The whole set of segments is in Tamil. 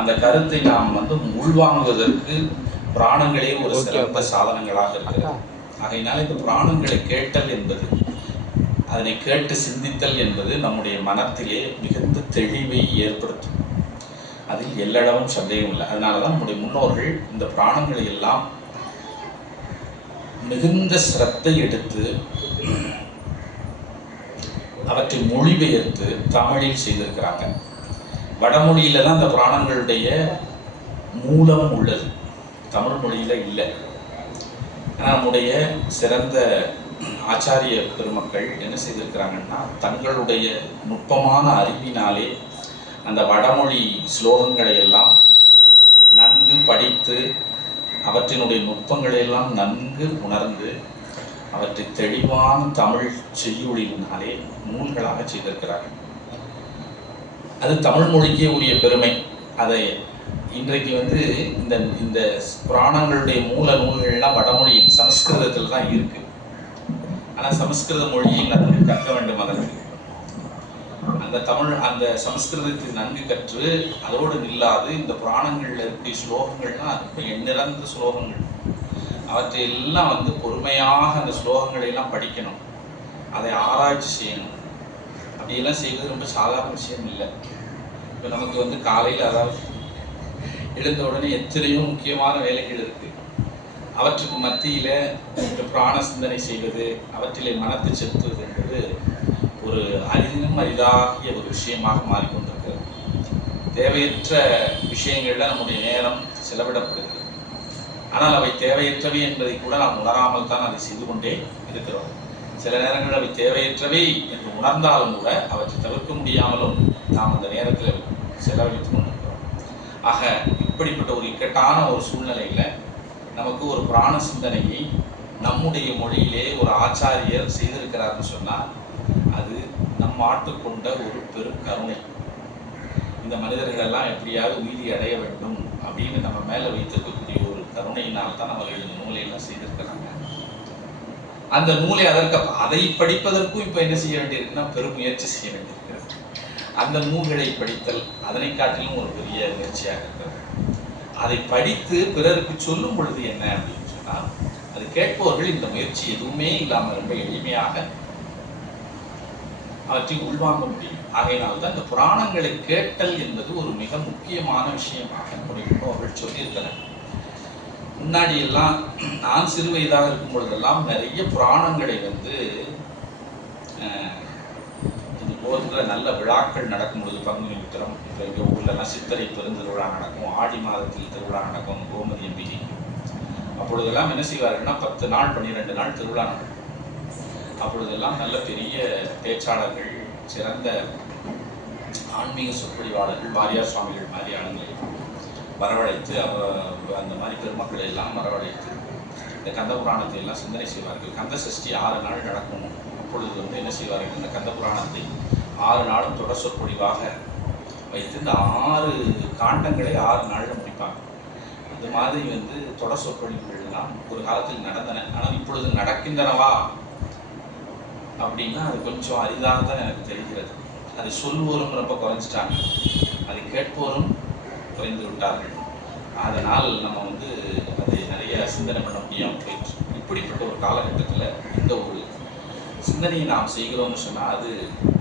அந்த கருத்தை நாம் உள்வாங்குவதற்கு பிராணங்களே ஒரு சிறந்த சாதனங்களாக இருக்கிறது. ஆகையினால் இந்த பிராணங்களை கேட்டல் என்பது, அதனை கேட்டு சிந்தித்தல் என்பது நம்முடைய மனத்திலே மிகுந்த தெளிவை ஏற்படுத்தும். அதில் எல்லளவும் சந்தேகம் இல்லை. அதனால தான் நம்முடைய முன்னோர்கள் இந்த பிராணங்களை எல்லாம் மிகுந்த சிரத்தை எடுத்து அவற்றை மொழிபெயர்த்து தமிழில் செய்திருக்கிறாங்க. வடமொழியில தான் இந்த பிராணங்களுடைய மூலம் உள்ளது, தமிழ் மொழியில இல்லை. ஆனால் நம்முடைய சிறந்த ஆச்சாரிய பெருமக்கள் என்ன செய்திருக்கிறாங்கன்னா, தங்களுடைய நுட்பமான அறிவினாலே அந்த வடமொழி ஸ்லோகங்களை எல்லாம் நன்கு படித்து அவற்றினுடைய நுட்பங்களை எல்லாம் நன்கு உணர்ந்து அவற்றை தெளிவான தமிழ் செய்யுளினாலே நூல்களாக செய்திருக்கிறார்கள். அது தமிழ் மொழிக்கே உரிய பெருமை. அதை இன்றைக்கு இந்த இந்த புராணங்களுடைய மூல நூல்கள்லாம் வடமொழியில் சமஸ்கிருதத்தில் தான் இருக்கு. ஆனால் சமஸ்கிருத மொழியை நன்கு கற்க வேண்டும். அதற்கு அந்த சமஸ்கிருதத்தை நன்கு கற்று அதோடு நில்லாது இந்த புராணங்களில் இருக்கக்கூடிய ஸ்லோகங்கள்லாம் ரொம்ப எண்ணிறந்த ஸ்லோகங்கள். அவற்றை எல்லாம் பொறுமையாக அந்த ஸ்லோகங்களை எல்லாம் படிக்கணும், அதை ஆராய்ச்சி செய்யணும். அப்படியெல்லாம் செய்வது ரொம்ப சாதாரண விஷயம் இல்லை. இப்போ நமக்கு காலையில், அதாவது எழுந்த உடனே எத்தனையோ முக்கியமான வேலைகள் இருக்கு. அவற்றுக்கு மத்தியில் பிராண சிந்தனை செய்வது, அவற்றிலே மனத்தை செலுத்துவது என்பது ஒரு அரிதிலும் அரிதாகிய ஒரு விஷயமாக மாறிக்கொண்டிருக்கிறது. தேவையற்ற விஷயங்களில் நம்முடைய நேரம் செலவிடப்படுகிறது. ஆனால் அவை தேவையற்றவை என்பதை கூட நாம் உணராமல் தான் அதை செய்து கொண்டே இருக்கிறோம். சில நேரங்கள் அவை தேவையற்றவை என்று உணர்ந்தாலும் கூட அவற்றை தவிர்க்க முடியாமலும் நாம் அந்த நேரத்தில் செலவழித்து கொண்டிருக்கிறோம். ஆக இப்படிப்பட்ட ஒரு இக்கட்டான ஒரு சூழ்நிலையில் நமக்கு ஒரு பிராண சிந்தனையை நம்முடைய மொழியிலே ஒரு ஆச்சாரியர் செய்திருக்கிறார்னு சொன்னால் அது நம் ஆட்டுக்கொண்ட ஒரு பெரும் கருணை. இந்த மனிதர்களெல்லாம் எப்படியாவது உயிரி அடைய வேண்டும் அப்படின்னு நம்ம மேலே வைத்திருக்கக்கூடிய ஒரு கருணையினால் தான் அவர்கள் இந்த நூலையெல்லாம் செய்திருக்கிறாங்க. அந்த நூலை அதை படிப்பதற்கும் இப்போ என்ன செய்ய வேண்டியிருக்குன்னா பெரும் முயற்சி செய்ய வேண்டியிருக்கிறது. அந்த நூல்களை படித்தல் அதனை காட்டிலும் ஒரு பெரிய முயற்சியாக இருக்கிறது. அதை படித்து பிறருக்கு சொல்லும் பொழுது என்ன அப்படின்னு சொன்னால், அது கேட்பவர்கள் இந்த முயற்சி எதுவுமே இல்லாமல் ரொம்ப எளிமையாக அவற்றை உள்வாங்க முடியும். ஆகையினால்தான் இந்த புராணங்களை கேட்டல் என்பது ஒரு மிக முக்கியமான விஷயமாக நம்முடைய முன்னோர்கள் சொல்லியிருக்கிறார். முன்னாடி எல்லாம் நான் சிறு வயதாக இருக்கும் பொழுதெல்லாம் நிறைய புராணங்களை இது போன்ற நல்ல விழாக்கள் நடக்கும் பொழுது, பங்குனி உத்திரம், இப்போ எங்கள் ஊர்லலாம் சித்திரை பெருந்திருவிழா நடக்கும், ஆடி மாதத்தில் திருவிழா நடக்கும், கோமதி அம்பிகை. அப்பொழுதெல்லாம் என்ன செய்வார்கள்னா 10 நாள் 12 நாள் திருவிழா நடக்கும். அப்பொழுதெல்லாம் நல்ல பெரிய பேச்சாளர்கள், சிறந்த ஆன்மீக சொற்பொழிவாளர்கள், வாரியார் சுவாமிகள் மாதிரி ஆளுங்களை வரவழைத்து அந்த மாதிரி பெருமக்களை எல்லாம் வரவழைத்து இந்த கந்த புராணத்தை எல்லாம் சிந்தனை செய்வார்கள். கந்த சஷ்டி 6 நாள் நடக்கும். அப்பொழுது என்ன செய்வார்கள், இந்த கந்த புராணத்தை 6 நாளும் தொடர் சொற்பொழிவாக வைத்து இந்த 6 காண்டங்களை 6 நாளில் முடிப்பாங்க. அந்த மாதிரி தொடர் சொற்பொழிவுகள்லாம் ஒரு காலத்தில் நடந்தன. ஆனால் இப்பொழுது நடக்கின்றனவா அப்படின்னா அது கொஞ்சம் அரிதாக தான் எனக்கு தெரிகிறது. அதை சொல்வோரும் ரொம்ப குறைஞ்சிட்டாங்க, அதை கேட்போரும் குறைந்து விட்டார்கள். அதனால் நம்ம அதை நிறைய சிந்தனை பண்ண முடியாமல் போயிடுச்சு. இப்படிப்பட்ட ஒரு காலகட்டத்தில் இந்த ஒரு சிந்தனையை நாம் செய்கிறோம்னு சொன்னால் அது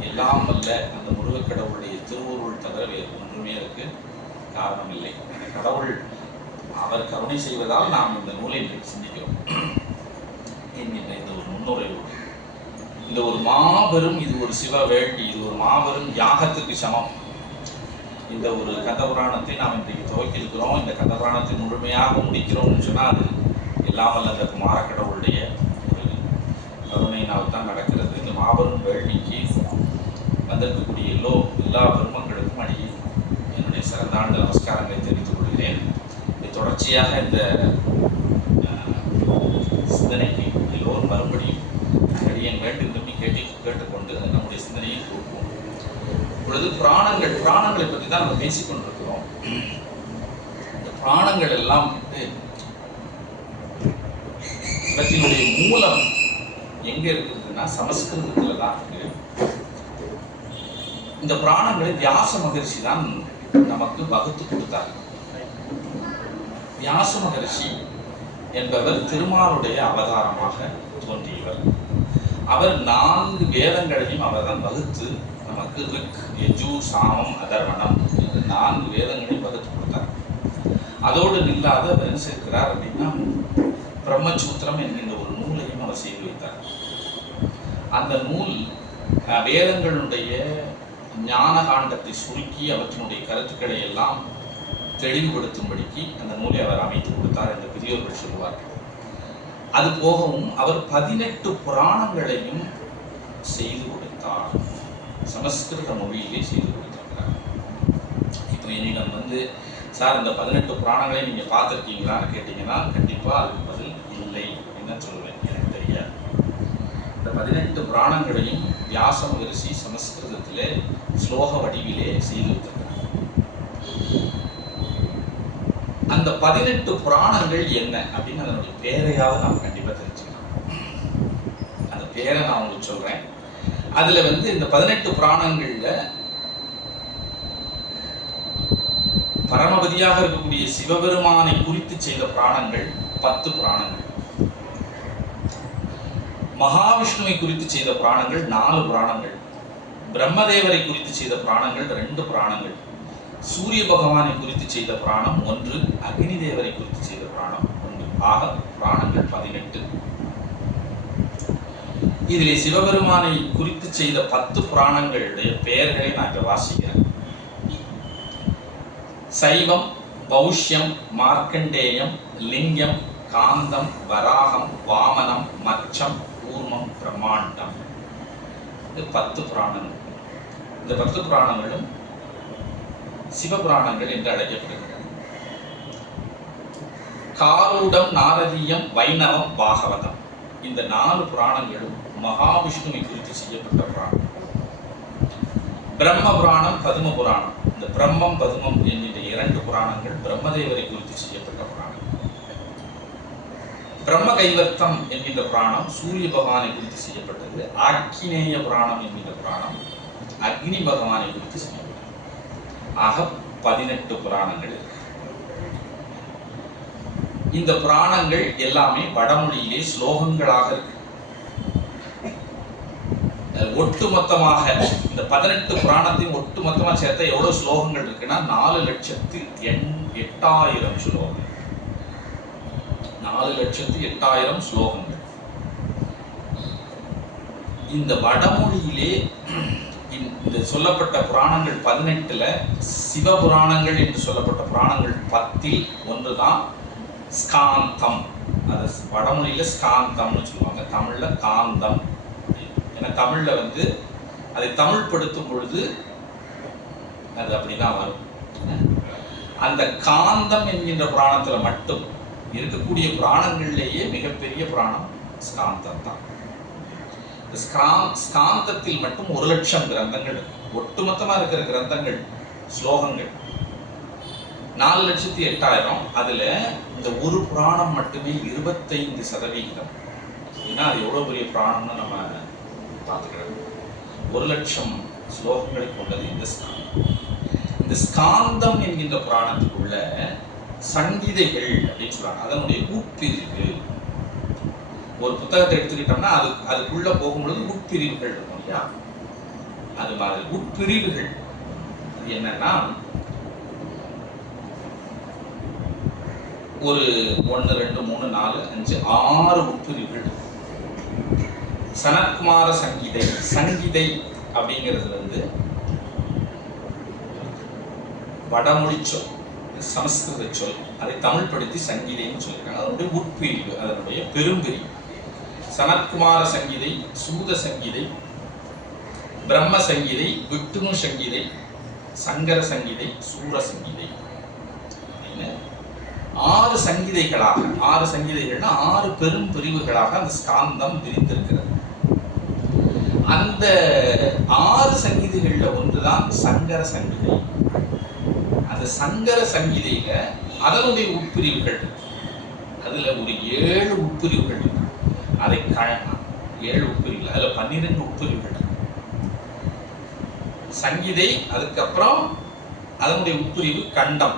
எல்லாம் அல்ல அந்த முருகக்கடவுளுடைய திருவுருள் தவிர வேறு ஒன்றுமே அதுக்கு காரணம் இல்லை. அந்த கடவுள் அவர் கருணை செய்வதால் நாம் இந்த நூலை சிந்திக்கிறோம் என்கின்ற இந்த ஒரு முன்னுரையோடு இந்த ஒரு மாபெரும், இது ஒரு சிவ வேள்வி, இது ஒரு மாபெரும் யாகத்துக்கு சமம். இந்த ஒரு கந்த புராணத்தை நாம் இன்றைக்கு துவக்கியிருக்கிறோம். இந்த கந்த புராணத்தை முழுமையாக முடிக்கிறோம்னு சொன்னால் அது இல்லாமல் அந்த குமாரக்கடவுளுடைய ஒரு கருணையினால் தான் நடக்கிறது. இந்த மாபெரும் வேள்விக்கு வந்திருக்கக்கூடிய எல்லா பெருமக்களுக்கும் அடியே என்னுடைய சிறந்தாண்டு நமஸ்காரங்களை தெரிவித்துக் கொள்கிறேன். இது தொடர்ச்சியாக இந்த சிந்தனைக்கு எல்லோரும் மறுபடியும் அடியேன் வேண்டும் கேட்டுக்கொண்டு நம்முடைய சிந்தனையை கொடுப்போம். இப்பொழுது பிராணங்களை பற்றி தான் நம்ம பேசிக்கொண்டிருக்கிறோம். இந்த பிராணங்கள் எல்லாம் இவற்றினுடைய மூலம் எங்க இருக்குதுன்னா சமஸ்கிருதத்துல தான் இருக்கு. இந்த பிராணங்களை வியாச மகரிஷி தான் நமக்கு வகுத்து கொடுத்தார். கொடுத்தார். வியாச மகரிஷி என்பவர் திருமாலுடைய அவதாரமாக தோன்றியவர். அவர் 4 வேதங்களையும் அவர்தான் வகுத்து நமக்கு ரிக், யஜு, சாமம், அதர்வணம் என்று 4 வேதங்களையும் வகுத்து கொடுத்தார். அதோடு நில்லாத அவர் என்ன செய்கிறார் அப்படின்னா பிரம்மசூத்திரம் என்கின்ற ஒரு நூலையும் அவர் செய்து வைத்தார். அந்த நூல் வேதங்களுடைய ஞான காண்டத்தை சுருக்கி அவற்றினுடைய கருத்துக்களை எல்லாம் தெளிவுபடுத்தும்படிக்கு அந்த நூலை அவர் அமைத்து கொடுத்தார் என்று பெரியோர்கள் சொல்வார்கள். அது போகவும் அவர் 18 புராணங்களையும் செய்து கொடுத்தார். சமஸ்கிருத மொழியிலே செய்து கொடுத்திருக்கிறார். இப்போ என்னிடம் வந்து சார் இந்த 18 புராணங்களை நீங்க பார்த்துருக்கீங்களான்னு கேட்டீங்கன்னா கண்டிப்பா அதுக்கு பதில் இல்லை அப்படின்னு தான் சொல்லுவேன். எனக்கு தெரியாது. இந்த 18 புராணங்களையும் வியாச மகரிஷி சமஸ்கிருதத்திலே ஸ்லோக வடிவிலே செய்து வைத்திருக்கிறார். அந்த 18 புராணங்கள் என்ன அப்படின்னு அதனுடைய பேரையாவது நாம் கண்டிப்பா தெரிஞ்சுக்கலாம். அந்த பேரை நான் உங்களுக்கு சொல்றேன். அதுல வந்து இந்த 18 புராணங்கள்ல பரமபதியாக இருக்கக்கூடிய சிவபெருமானை குறித்து செய்த புராணங்கள் 10 புராணங்கள், மகாவிஷ்ணுவை குறித்து செய்த புராணங்கள் 4 புராணங்கள், பிரம்மதேவரை குறித்து செய்த புராணங்கள் 2 புராணங்கள், சூரிய பகவானை குறித்து செய்த புராணம் 1, அக்னி தேவரை குறித்து செய்த புராணம் 1. ஆக புராணங்கள் 18. இதிலே சிவபெருமானை குறித்து செய்த 10 புராணங்களுடைய பெயர்களை நான் இங்க வாசிக்கிறேன். சைவம், பௌஷ்யம், மார்க்கண்டேயம், லிங்கம், காந்தம், வராகம், வாமனம், மச்சம், கூர்மம், பிரம்மாண்டம். இது 10 புராணங்கள். இந்த 10 புராணங்களும் சிவபுராணங்கள் என்று அழைக்கப்படுகின்றன. காரூடம், நாரதீயம், வைணவம், பாகவதம் இந்த 4 புராணங்களும் மகாவிஷ்ணுவை குறித்து செய்யப்பட்ட புராணம். பிரம்ம புராணம், பதும புராணம். இந்த பிரம்மம் பதுமம் என்கின்ற 2 புராணங்கள் பிரம்மதேவரை குறித்து செய்யப்பட்ட புராணம். பிரம்ம கைவர்த்தம் என்கின்ற புராணம் சூரிய பகவானை குறித்து செய்யப்பட்டது. ஆக்கினேய புராணம் என்கின்ற புராணம் அக்னி பகவானை குறித்து செய்யப்பட்டது. ஆக 18 புராணங்கள். இந்த புராணங்கள் எல்லாமே வடமொழியிலே ஸ்லோகங்களாக இருக்கு. ஒட்டுமொத்தமாக இந்த 18 புராணத்தையும் ஒட்டுமொத்தமாக சேர்த்த எவ்வளவு ஸ்லோகங்கள் இருக்குன்னா 4,08,000 ஸ்லோகங்கள். 4,08,000 ஸ்லோகங்கள். இந்த வடமொழியிலே இந்த சொல்லப்பட்ட புராணங்கள் 18ல சிவபுராணங்கள் என்று சொல்லப்பட்ட புராணங்கள் 10ல் ஒன்றுதான் ஸ்காந்தம். அது வடமொழியில ஸ்காந்தம்னு சொல்லுவாங்க, தமிழ்ல காந்தம். ஏன்னா தமிழ்ல வந்து அதை தமிழ் படுத்தும் பொழுது அது அப்படிதான் வரும். அந்த காந்தம் என்கின்ற புராணத்துல மட்டும் இருக்கக்கூடிய புராணங்கள்லேயே மிகப்பெரிய புராணம் ஸ்காந்தம் தான். ஸ்காந்தத்தில் மட்டும் 1,00,000 கிரந்தங்கள் இருக்கு. ஒட்டுமொத்தமா இருக்கிற கிரந்தங்கள் ஸ்லோகங்கள் 4,08,000. அதுல இந்த ஒரு புராணம் மட்டுமே 25%. ஏன்னா அது எவ்வளவு பெரிய புராணம்னு நம்ம பார்த்துக்கிறது. 1,00,000 ஸ்லோகங்களை கொண்டது இந்த ஸ்காந்தம். இந்த ஸ்காந்தம் என்கின்ற புராணத்துக்குள்ள சங்கீதைகள் அப்படின்னு சொல்றாங்க. அதனுடைய உட்பிரிவு ஒரு புத்தகத்தை எடுத்துக்கிட்டோம்னா அதுக்குள்ள போகும்பொழுது உட்பிரிவுகள் இருக்கும் இல்லையா? அது மாதிரி உட்பிரிவுகள் என்னன்னா ஒரு 1, 2, 3, 4, 5, 6 உட்பிரிவுகள். சனத்குமார சங்கீதை. சங்கீதை அப்படிங்கிறது வந்து வடமொழி சொல், சமஸ்கிருத சொல். அதை தமிழ் படுத்தி சங்கீதைன்னு சொல்லியிருக்காங்க. அதனுடைய உட்பிரிவு, அதனுடைய பெரும்பிரிவு. சனத்குமார சங்கீதை, சூத சங்கீதை, பிரம்ம சங்கீதை, விட்டுணு சங்கீதை, சங்கர சங்கீதை, சூர சங்கீதை அப்படின்னு 6 சங்கீதைகளாக, 6 சங்கீதைகள்னா 6 பெரும் பிரிவுகளாக அந்த ஸ்காந்தம் விரிந்திருக்கிறது. அந்த 6 சங்கீதைகள்ல ஒன்றுதான் சங்கர சங்கீதை. அந்த சங்கர சங்கீதையில அதனுடைய உட்பிரிவுகள், அதுல ஒரு 7 உட்பிரிவுகள். அதை 7 உட்பிரிவுகள், அதுல 12 உட்பிரிவுகள். சங்கீதை, அதுக்கப்புறம் அதனுடைய உட்பிரிவு கண்டம்,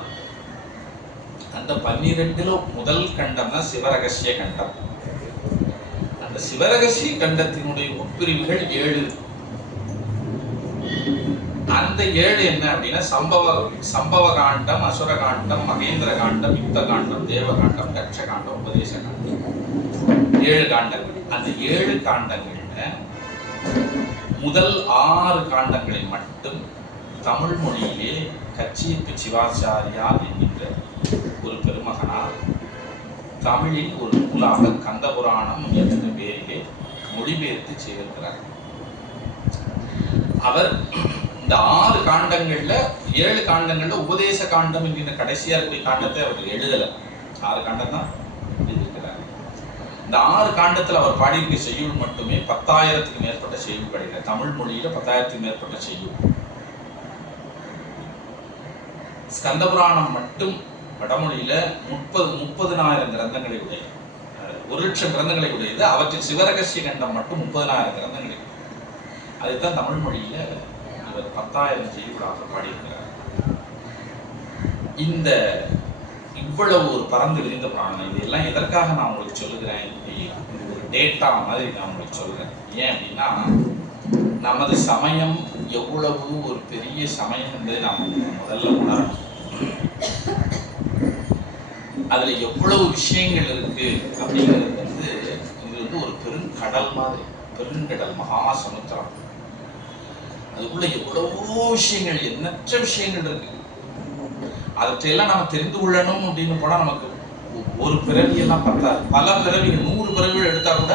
அந்த 12ல முதல் கண்டம் தான் சிவரகசிய கண்டம். அந்த சிவரகசிய கண்டத்தினுடைய உட்பிரிவுகள் 7. அந்த 7 என்ன அப்படின்னா சம்பவ காண்டம், அசுர காண்டம், மகேந்திர காண்டம், யுக்த காண்டம், தேவ காண்டம், தட்ச காண்டம், உபதேச காண்டம். 7 காண்டங்கள். அந்த 7 காண்டங்கள்ல முதல் 6 காண்டங்களை மட்டும் தமிழ் மொழியிலே கச்சியப்ப சிவாச்சாரியார் என்கின்ற ஒரு பெருமகனார் தமிழில் ஒரு நூலாக கந்தபுராணம் என்ற பெயரிலே மொழிபெயர்த்து செய்திருக்கிறார். அவர் இந்த 6 காண்டங்கள்ல 7 காண்டங்கள்ல உபதேச காண்டம் என்கின்ற கடைசியா இருக்கக்கூடிய காண்டத்தை அவர் எழுதல. 6 காண்டம் தான் எழுதியிருக்கிறார். இந்த 6 காண்டத்துல அவர் பாடியிருக்க செய்யுள் மட்டுமே 10,000க்கு மேற்பட்ட செய்யுள் பாடியிருக்கார். தமிழ் மொழியில 10,000க்கு மேற்பட்ட செய்யுள். ஸ்கந்தபுராணம் மட்டும் வடமொழியில 30,000 கிரந்தங்களை உடையது. 1,00,000 கிரந்தங்களை உடையது. அவற்றில் சிவரகசிய கண்டம் மட்டும் 30,000 கிரந்தங்களை. அதைத்தான் தமிழ் மொழியில அவர் 10,000 செய்யுளாக பாடியிருக்கிறார். இந்த இவ்வளவு ஒரு பறந்து விரிந்த புராணம். இதெல்லாம் எதற்காக நான் உங்களுக்கு சொல்லுகிறேன்? இது ஒரு டேட்டா மாதிரி நான் உங்களுக்கு சொல்றேன். ஏன் அப்படின்னா, நமது சமயம் எவ்வளவு ஒரு பெரிய சமயம் என்பதை நாம் முதல்ல உணரணும். அதுல எவ்வளவு விஷயங்கள் இருக்கு அப்படிங்கிறது இது ஒரு பெருங்கடல் மாதிரி, பெருங்கடல், மகா சமுத்திரம். அதுக்குள்ள எவ்வளவோ விஷயங்கள், எண்ணற்ற விஷயங்கள் இருக்கு. அவற்றையெல்லாம் நம்ம தெரிந்து கொள்ளணும் அப்படின்னு போனா நமக்கு ஒரு பிறவியெல்லாம் பத்தாது. பல பிறவிகள், 100 பிறவிகள் எடுத்தா கூட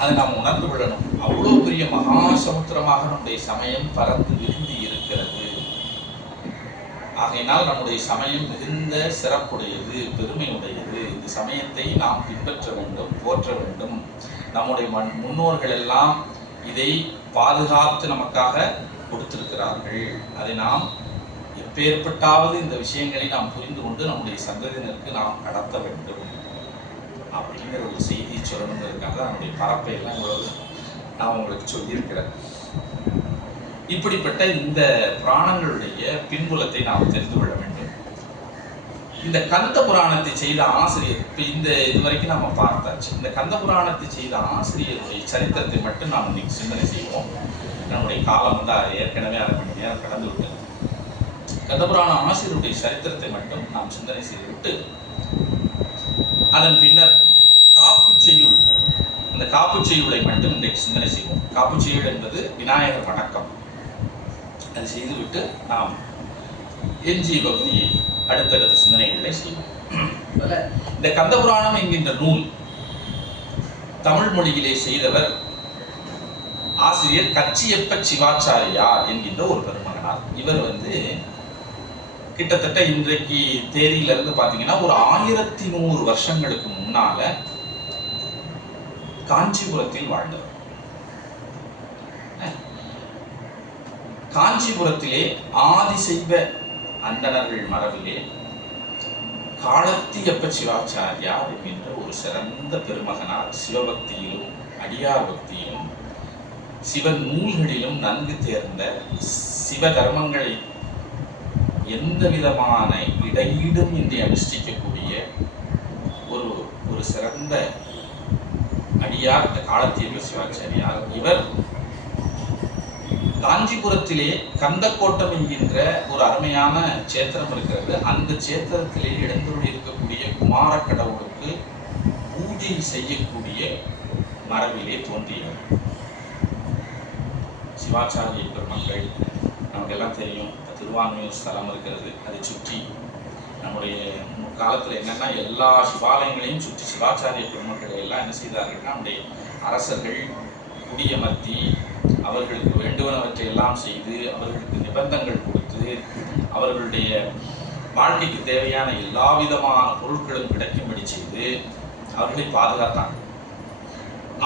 அதை நாம் உணர்ந்து கொள்ளணும். அவ்வளவு பெரிய மகா சமுத்திரமாக நம்முடைய சமயம் பறந்து விரிந்து இருக்கிறது. ஆகையினால் நம்முடைய சமயம் மிகுந்த சிறப்புடையது, பெருமையுடையது. இந்த சமயத்தை நாம் பின்பற்ற வேண்டும், போற்ற வேண்டும். நம்முடைய முன்னோர்கள் எல்லாம் இதை பாதுகாத்து நமக்காக கொடுத்திருக்கிறார்கள். அதை நாம் எப்பேற்பட்டாவது இந்த விஷயங்களை நாம் புரிந்து கொண்டு நம்முடைய சந்ததியினருக்கு நாம் கடத்த வேண்டும் அப்படிங்கிற ஒரு செய்தியை சொல்லணுங்கிறதுக்காக தான் நம்முடைய பரப்பை எல்லாம் நான் உங்களுக்கு சொல்லியிருக்கிறேன். இப்படிப்பட்ட இந்த புராணங்களுடைய பின்புலத்தை நாம் தெரிந்து கொள்ள வேண்டும். இந்த கந்த புராணத்தை செய்த ஆசிரியர், இப்போ இது வரைக்கும் நம்ம பார்த்தாச்சு. இந்த கந்த புராணத்தை செய்த ஆசிரியருடைய சரித்திரத்தை மட்டும் நாம் இன்னைக்கு சிந்தனை செய்வோம். நம்முடைய காலம் ஏற்கனவே 1/2 மணி நேரம் கடந்து விட்டது. கந்த புராண ஆசிரியருடைய சரித்திரத்தை மட்டும் நாம் சிந்தனை செய்துவிட்டு அதன் பின்னர் காப்பு செய்யுள், அந்த காப்பு செய்யுளை மட்டும் இன்றைக்கு சிந்தனை செய்வோம். காப்பு செய்யுள் என்பது விநாயகர் வணக்கம். அதை செய்துவிட்டு நாம் எஞ்சிய பகுதியை அடுத்தடுத்த சிந்தனைகளை செய்வோம். இந்த கந்தபுராணம் என்கின்ற நூல் தமிழ் மொழியிலே செய்தவர் ஆசிரியர் கச்சியப்ப சிவாச்சாரியார் என்கின்ற ஒரு பெருமகனார். இவர் கிட்டத்தட்ட இன்றைக்கு தேதியில இருந்து பாத்தீங்கன்னா ஒரு 1100 வருஷங்களுக்கு முன்னால காஞ்சிபுரத்தில் வாழ்ந்தவர். காஞ்சிபுரத்திலே ஆதிசைவ அந்தணர்கள் மரபிலே காலத்தியப்ப சிவாச்சாரியார் என்கின்ற ஒரு சிறந்த பெருமகனார் சிவபக்தியிலும் அடியார் பக்தியிலும் சிவ நூல்களிலும் நன்கு தேர்ந்த, சிவ தர்மங்களை எந்த விதமான இடையீடும் இன்றி அனுஷ்டிக்கக்கூடிய ஒரு சிறந்த அடியார் காலத்தியப்ப சிவாச்சாரியார். இவர் காஞ்சிபுரத்திலே கந்தக்கோட்டம் என்கின்ற ஒரு அருமையான சேத்திரம் இருக்கிறது. அந்த சேத்திரத்திலே இடந்தொழி இருக்கக்கூடிய குமார கடவுளுக்கு பூஜை செய்யக்கூடிய மரபிலே தோன்றியவர். சிவாச்சாரிய பெருமக்கள் நமக்கு எல்லாம் தெரியும். திருவான்மையூர் ஸ்தலம் இருக்கிறது. அதை சுற்றி நம்முடைய முற்காலத்தில் என்னன்னா எல்லா சிவாலயங்களையும் சுற்றி சிவாச்சாரிய பெருமக்களை எல்லாம் என்ன செய்தார்கள்னா நம்முடைய அரசர்கள் குடியமர்த்தி அவர்களுக்கு வேண்டுவனவற்றை எல்லாம் செய்து அவர்களுக்கு நிபந்தங்கள் கொடுத்து அவர்களுடைய வாழ்க்கைக்கு தேவையான எல்லா விதமான பொருட்களும் கிடைக்கும்படி செய்து அவர்களை பாதுகாத்தாங்க.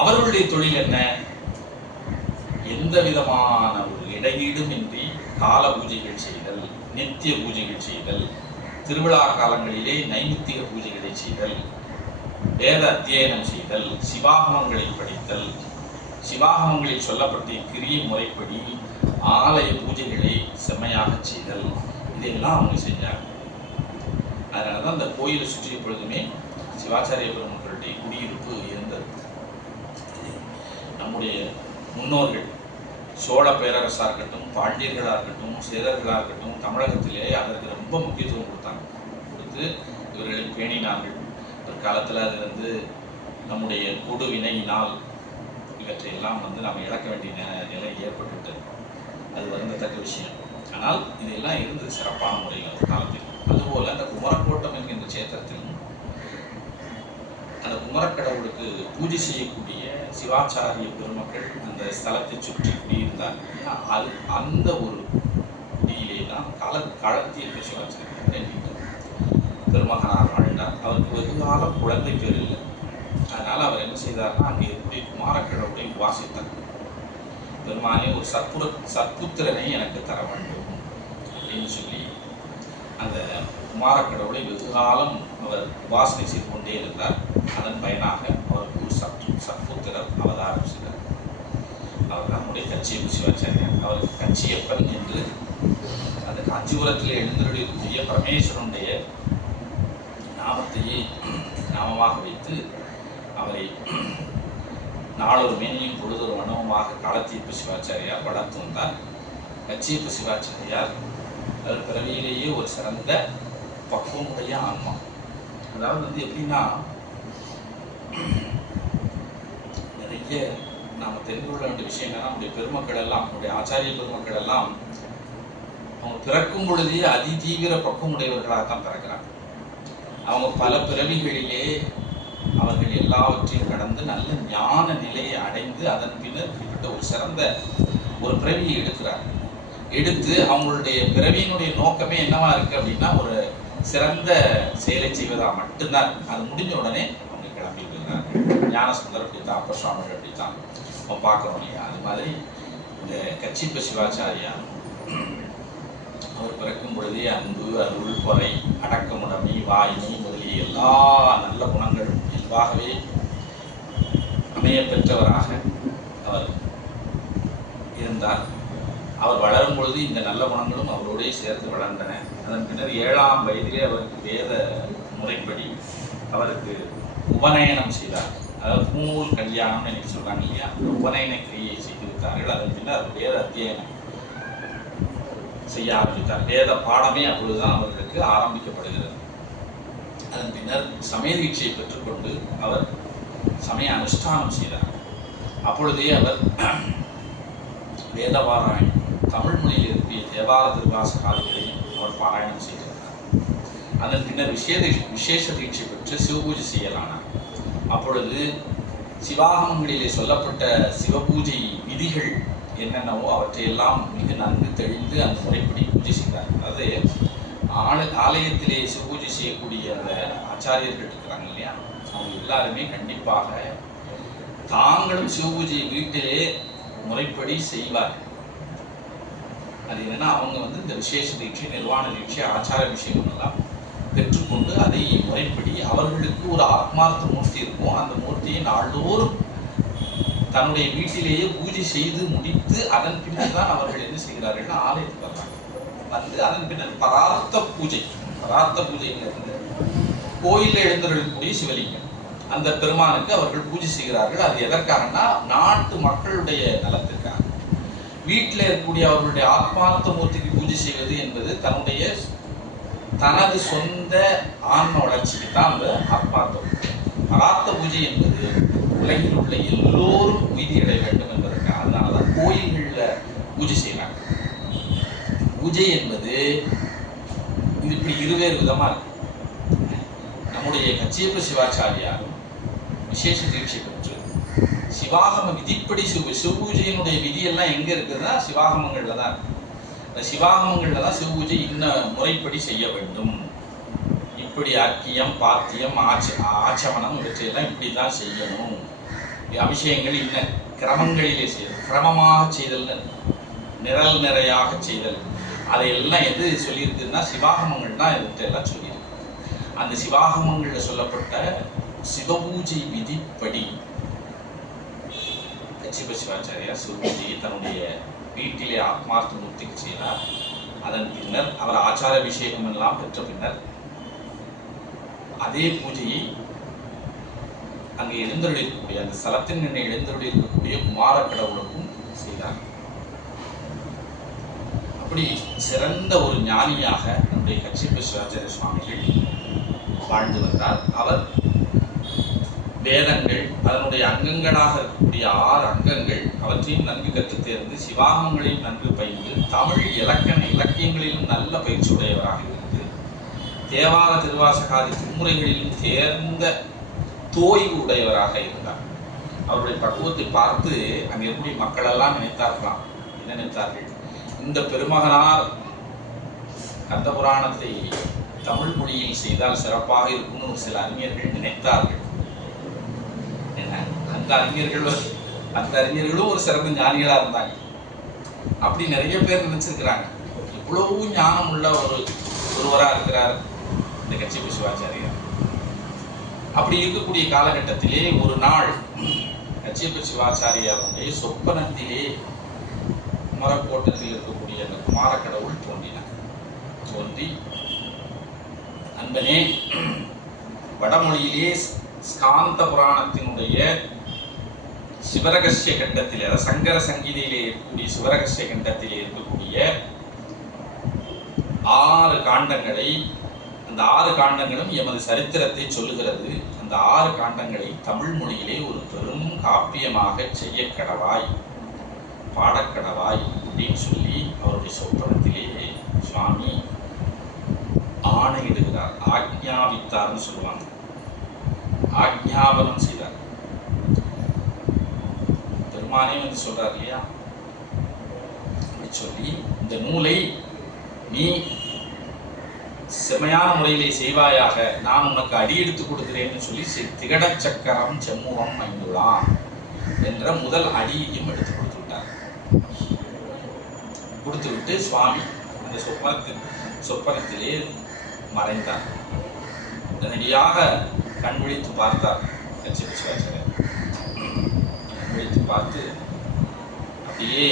அவர்களுடைய தொழில் என்ன? எந்த விதமான ஒரு இடையீடும் இன்றி கால பூஜைகள் செய்தல், நித்திய பூஜைகள் செய்தல், திருவிழா காலங்களிலே நைமித்திக பூஜைகளை செய்தல், வேத அத்தியனம் செய்தல், சிவாகமங்களை படித்தல், சிவாகமங்களில் சொல்லப்பட்ட கிரிய முறைப்படி ஆலய பூஜைகளை செம்மையாக செய்தல், இதையெல்லாம் அவங்க செஞ்சாங்க. அதனால தான் அந்த கோயிலை சுற்றி எப்பொழுதுமே சிவாச்சாரிய பெருமக்களுடைய குடியிருப்பு இருந்தது. நம்முடைய முன்னோர்கள் சோழ பேரரசாக இருக்கட்டும், பாண்டியர்களாக இருக்கட்டும், சேரர்களாக இருக்கட்டும், தமிழகத்திலே அதற்கு ரொம்ப முக்கியத்துவம் கொடுத்தாங்க. கொடுத்து இவர்களை பேணினார்கள். ஒரு காலத்தில் அது வந்து நம்முடைய கொடுவினையினால் இவற்றையெல்லாம் நம்ம இழக்க வேண்டிய நிலை ஏற்பட்டுவிட்டது. அது வருந்தத்தக்க விஷயம். ஆனால் இதெல்லாம் இருந்தது சிறப்பான முறையில் அந்த காலத்தில். அதுபோல் அந்த குமரக்கோட்டம் என்கின்ற சேத்திரத்தில் அந்த குமரக்கடவுளுக்கு பூஜை செய்யக்கூடிய சிவாச்சாரிய பெருமக்கள் அந்த ஸ்தலத்தை சுற்றி குடியிருந்தார்கள். அது அந்த ஒரு குடியிலே தான் களத்திய சிவாச்சாரியர் பெருமகனார் வாழ்ந்தார். அவருக்கு வெகு காலம் குழந்தை பேர் இல்லை. அதனால் அவர் என்ன செய்தார்னா அங்கே எப்படி குமாரக்கடவுளை உபாசித்தார். பெருமானே ஒரு சற்புத்திரனை எனக்கு தர வேண்டும் அப்படின்னு சொல்லி அந்த குமாரக்கடவுளை வெகு காலம் அவர் உபாசனை செய்து கொண்டே இருந்தார். அதன் பயனாக அவருக்கு ஒரு சற்புத்திரர் அவதாரம் செய்தார். அவர் தான் நம்முடைய கச்சியப்ப சிவாச்சாரியார். அவருக்கு கச்சியப்பன் என்று அந்த காஞ்சிபுரத்தில் எழுந்தருளிய பரமேஸ்வரனுடைய நாமத்தையே நாமமாக வைத்து அவரை நாளொரு மேனியும் பொழுதொரு வனவுமாக களத்தியப்ப சிவாச்சாரியார் வளர்த்து வந்தார். கச்சியப்ப சிவாச்சாரியார் அவர் பிறவியிலேயே ஒரு சிறந்த பக்குவமுடைய ஆன்மா. அதாவது வந்து எப்படின்னா, நிறைய நாம் தெரிந்து கொள்ள வேண்டிய விஷயங்கள்லாம் நம்முடைய பெருமக்கள் எல்லாம், நம்முடைய ஆச்சாரிய பெருமக்கள் எல்லாம் அவங்க பிறக்கும் பொழுதே அதிதீவிர பக்குவமுடையவர்களாக தான் பிறக்கிறாங்க. அவங்க பல பிறவிகளிலே அவர்கள் எல்லாவற்றையும் கடந்து நல்ல ஞான நிலையை அடைந்து அதன் பின்னர் இப்படிப்பட்ட ஒரு சிறந்த ஒரு பிறவியை எடுக்கிறார். எடுத்து அவங்களுடைய பிறவியினுடைய நோக்கமே என்னவா இருக்கு அப்படின்னா, ஒரு சிறந்த செயலை செய்வதா மட்டும்தான். அது முடிஞ்ச உடனே அவங்க கிளம்பி போயிடுறாங்க. ஞானசுந்தர் அப்படித்தான், அப்பர் சுவாமிகள் அப்படித்தான் நம்ம பார்க்குறோம் இல்லையா. அது மாதிரி இந்த கச்சிப்ப சிவாச்சாரியா அவர் பிறக்கும் பொழுதே அன்பு, அருள், பொறை, அடக்கமுடைமை, வாய்மை முதலிய எல்லா நல்ல குணங்களும் இயல்பாகவே அமைய பெற்றவராக அவர் இருந்தார். அவர் வளரும் பொழுது இந்த நல்ல குணங்களும் அவரோடே சேர்த்து வளர்ந்தன. அதன் பின்னர் 7ஆம் வயதிலே அவருக்கு வேத முறைப்படி அவருக்கு உபநயனம் செய்தார். அதாவது பூநூல் கல்யாணம்னு எனக்கு சொல்றாங்க இல்லையா, உபநயன கிரியை செய்து விட்டார்கள். அதன் பின்னர் வேத அத்தியனம் செய்ய ஆரம்பித்தார். வேத பாடமே அப்பொழுதுதான் அவர்களுக்கு ஆரம்பிக்கப்படுகிறது. அதன் பின்னர் சமய தீட்சையை பெற்றுக்கொண்டு அவர் சமய அனுஷ்டானம் செய்தார். அப்பொழுதே அவர் வேதபாராயணம், தமிழ் மொழியில் இருக்கக்கூடிய தேவார திருவாசகாதிகளையும் அவர் பாராயணம் செய்திருந்தார். அதன் பின்னர் விசேஷ தீட்சை பெற்று சிவபூஜை செய்யலானார். அப்பொழுது சிவாகமங்களிலே சொல்லப்பட்ட சிவபூஜை விதிகள் என்னென்னவோ அவற்றையெல்லாம் மிக நன்கு தெளிந்து அந்த முறைப்படி பூஜை செய்தார். அதாவது ஆலயத்திலே சிவபூஜை செய்யக்கூடிய அந்த ஆச்சாரியர்கள் இருக்கிறாங்க இல்லையா, அவங்க எல்லாருமே கண்டிப்பாக தாங்களும் சிவபூஜையை வீட்டிலே முறைப்படி செய்வார். அது என்னன்னா, அவங்க வந்து இந்த விசேஷ தீட்சை, நிர்வாண தீட்சை, ஆச்சார விஷயங்கள் எல்லாம் பெற்றுக்கொண்டு அதை முறைப்படி அவர்களுக்கு ஒரு ஆத்மார்த்த மூர்த்தி இருக்கும். அந்த மூர்த்தியை நாள்தோறும் தன்னுடைய வீட்டிலேயே பூஜை செய்து முடித்து அதன் பின்னர் தான் அவர்கள் என்ன செய்கிறார்கள், ஆலயத்துக்கு வர்றாங்க. வந்து அதன் பின்னர் பரார்த்த பூஜைங்கிறது கோயிலில் எழுந்தருளக்கூடிய சிவலிங்கம், அந்த பெருமானுக்கு அவர்கள் பூஜை செய்கிறார்கள். அது எதற்காகனா, நாட்டு மக்களுடைய நலத்திற்காக. வீட்டில் இருக்கக்கூடிய அவர்களுடைய ஆத்மார்த்த மூர்த்திக்கு பூஜை செய்வது என்பது தனது சொந்த ஆன்ம வளர்ச்சிக்கு தான் அந்த ஆத்மார்த்தம். பரார்த்த பூஜை என்பது உலகில் உள்ள எல்லோரும் உய்தியடைய வேண்டும் என்பதற்காக. அதனாலதான் கோயில்களில் பூஜை செய்யறாங்க. பூஜை என்பது இது இப்படி இருவேறு விதமா இருக்கு. நம்முடைய கச்சியப்ப சிவாச்சாரியார் விசேஷ தீட்சை பெற்று சிவாகம விதிப்படி சிவபூஜையினுடைய விதியெல்லாம் எங்க இருக்குதுன்னா சிவாகமங்கள்ல தான் இருக்கு. இந்த சிவாகமங்கள்ல தான் சிவபூஜை இன்ன முறைப்படி செய்ய வேண்டும், இப்படி அர்க்கியம், பாத்தியம், ஆச்சமனம் இவற்றையெல்லாம் இப்படி தான் செய்யணும், அபிஷேகங்கள் இன்ன கிரமங்களிலே செய்யணும், கிரமமாக செய்தல், நிரல் நிறையாக செய்தல், அதையெல்லாம் எது சொல்லியிருக்குன்னா சிவாகமங்கள் தான் இவற்றையெல்லாம் சொல்லியிருக்கு. அந்த சிவாகமங்களில் சொல்லப்பட்ட சிவபூஜை விதிப்படி கச்சிப்ப சிவாச்சாரியார் சிவபூஜையை தன்னுடைய வீட்டிலே ஆத்மார்த்த மூர்த்திக்கு செய்தார். அதன் பின்னர் அவர் ஆச்சார அபிஷேகம் எல்லாம் பெற்ற பின்னர் அதே பூஜையை அங்கே எழுந்தருளி இருக்கக்கூடிய அந்த ஸ்தலத்தின் என்னை எழுந்தருளி இருக்கக்கூடிய குமார கடவுளுக்கும் செய்தார். அப்படி சிறந்த ஒரு ஞானியாக நம்முடைய கச்சியப்ப சிவாச்சாரிய சுவாமிகள் வாழ்ந்து வந்தார். அவர் வேதங்கள் அதனுடைய அங்கங்களாக இருக்கக்கூடிய 6 அங்கங்கள் அவற்றையும் நன்கு கற்றுத் தேர்ந்து சிவாகங்களையும் நன்கு பயின்று தமிழ் இலக்கியங்களிலும் நல்ல பயிற்சி உடையவராக இருந்து தேவார திருவாசகாதி திருமுறைகளிலும் தேர்ந்த தோய்வு உடையவராக இருந்தார். அவருடைய பக்குவத்தை பார்த்து அங்கே எப்படி மக்கள் எல்லாம் நினைத்தார்களாம். என்ன நினைத்தார்கள்? இந்த பெருமகனார் கந்த புராணத்தை தமிழ் மொழியில் செய்தால் சிறப்பாக இருக்கும்னு ஒரு சில அறிஞர்கள் நினைத்தார்கள். அந்த அறிஞர்களும் ஒரு சிறந்த ஞானிகளா இருந்தாங்க. அப்படி நிறைய பேர் நினைச்சிருக்கிறாங்க. இவ்வளவு ஞானம் உள்ள ஒருவரா இருக்கிறார் இந்த கச்சியப்ப சிவாச்சாரியார். அப்படி இருக்கக்கூடிய காலகட்டத்திலே ஒரு நாள் கச்சியப்ப சிவாச்சாரியாருடைய சொப்பனத்திலே குமரக்கோட்டத்தில் இருக்கக்கூடிய அந்த குமார கடவுள் தோன்றினார். தோன்றி, அன்பனே, வடமொழியிலே ஸ்காந்த புராணத்தினுடைய சிவரகசிய கண்டத்திலே, அதாவது சங்கர சங்கீதையிலே இருக்கக்கூடிய சிவரகசிய கண்டத்திலே இருக்கக்கூடிய 6 காண்டங்களை, அந்த 6 காண்டங்களும் எமது சரித்திரத்தை சொல்லுகிறது. அந்த 6 காண்டங்களை தமிழ் மொழியிலே ஒரு பெரும் காப்பியமாக செய்ய கடவாய், பாடக்கடவாய் அப்படின்னு சொல்லி அவருடைய சொப்பனத்திலே சுவாமி ஆணையிடுகிறார். ஆக்ஞாபித்தார்னு சொல்லுவாங்க. ஆக்ஞாபனம் செய்தார். பெருமானே வந்து சொல்றார் இல்லையா, அப்படி சொல்லி இந்த நூலை நீ செம்மையான முறையிலே செய்வாயாக, நான் உனக்கு அடியெடுத்து கொடுக்கிறேன்னு சொல்லி திகட சக்கரம் செம்முகம் ஐந்துலாம் என்ற முதல் அடியையும் எடுத்து கொடுத்து விட்டார். கொடுத்து விட்டு சுவாமி அந்த சொப்பனத்திலே மறைந்தார். உடனடியாக கண் விழித்து பார்த்தார் கச்சியப்ப சிவாச்சாரியார். கண் விழித்து பார்த்து அப்படியே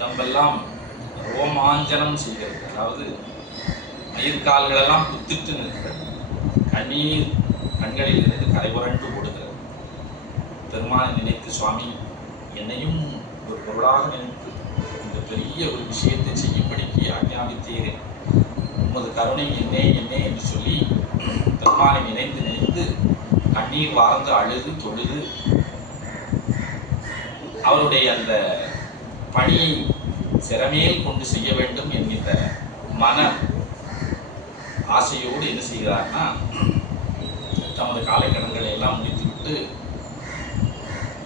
நம்மெல்லாம் ரோமாஞ்சனம் செய்கிறது. அதாவது மயிர்கால்களெல்லாம் குத்திட்டு நிற்கிறது. கண்ணீர் கண்களில் இருந்து கரை புரண்டு ஓடுகிறது. பெருமானை நினைத்து, சுவாமி என்னையும் ஒரு பொருளாக நினைத்து இந்த பெரிய ஒரு விஷயத்தை செய்யும்படிக்கு ஆజ్ఞாபித்தீரேன். உமது கருணை என்னே என்னே என்று சொல்லி பெருமானை நினைத்து கண்ணீர் வார்ந்து அழுது தொழுது அவருடைய அந்த பணியை சிறமேல் கொண்டு செய்ய வேண்டும் என்கின்ற மன ஆசையோடு என்ன செய்கிறார்னா, தமது காலைக்கடன்களை எல்லாம் முடித்துவிட்டு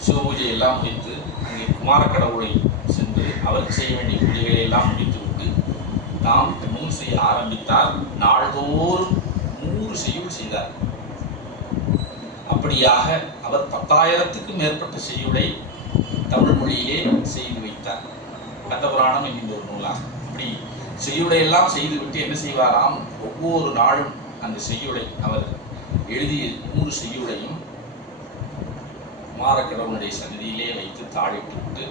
சிவபூஜை எல்லாம் முடித்து அங்கே குமார கடவுளை சென்று அவருக்கு செய்ய வேண்டிய பூஜைகளை எல்லாம் முடித்துவிட்டு தாம் நூல் செய்ய ஆரம்பித்தார். நாள்தோறும் 100 செய்யுள் செய்தார். அப்படியாக அவர் 10,000க்கும் மேற்பட்ட செய்யுளை தமிழ் மொழியிலே செய்து வைத்தார். கந்த புராணம் என்கின்ற ஒரு நூலாக. அப்படி செய்யுளை எல்லாம் செய்துவிட்டு என்ன செய்வாராம், ஒவ்வொரு நாளும் அந்த செய்யுளை அவர் எழுதிய 100 செய்யுளையும் குமாரக்கடவுளுடைய சன்னதியிலே வைத்து தாழிட்டு விட்டு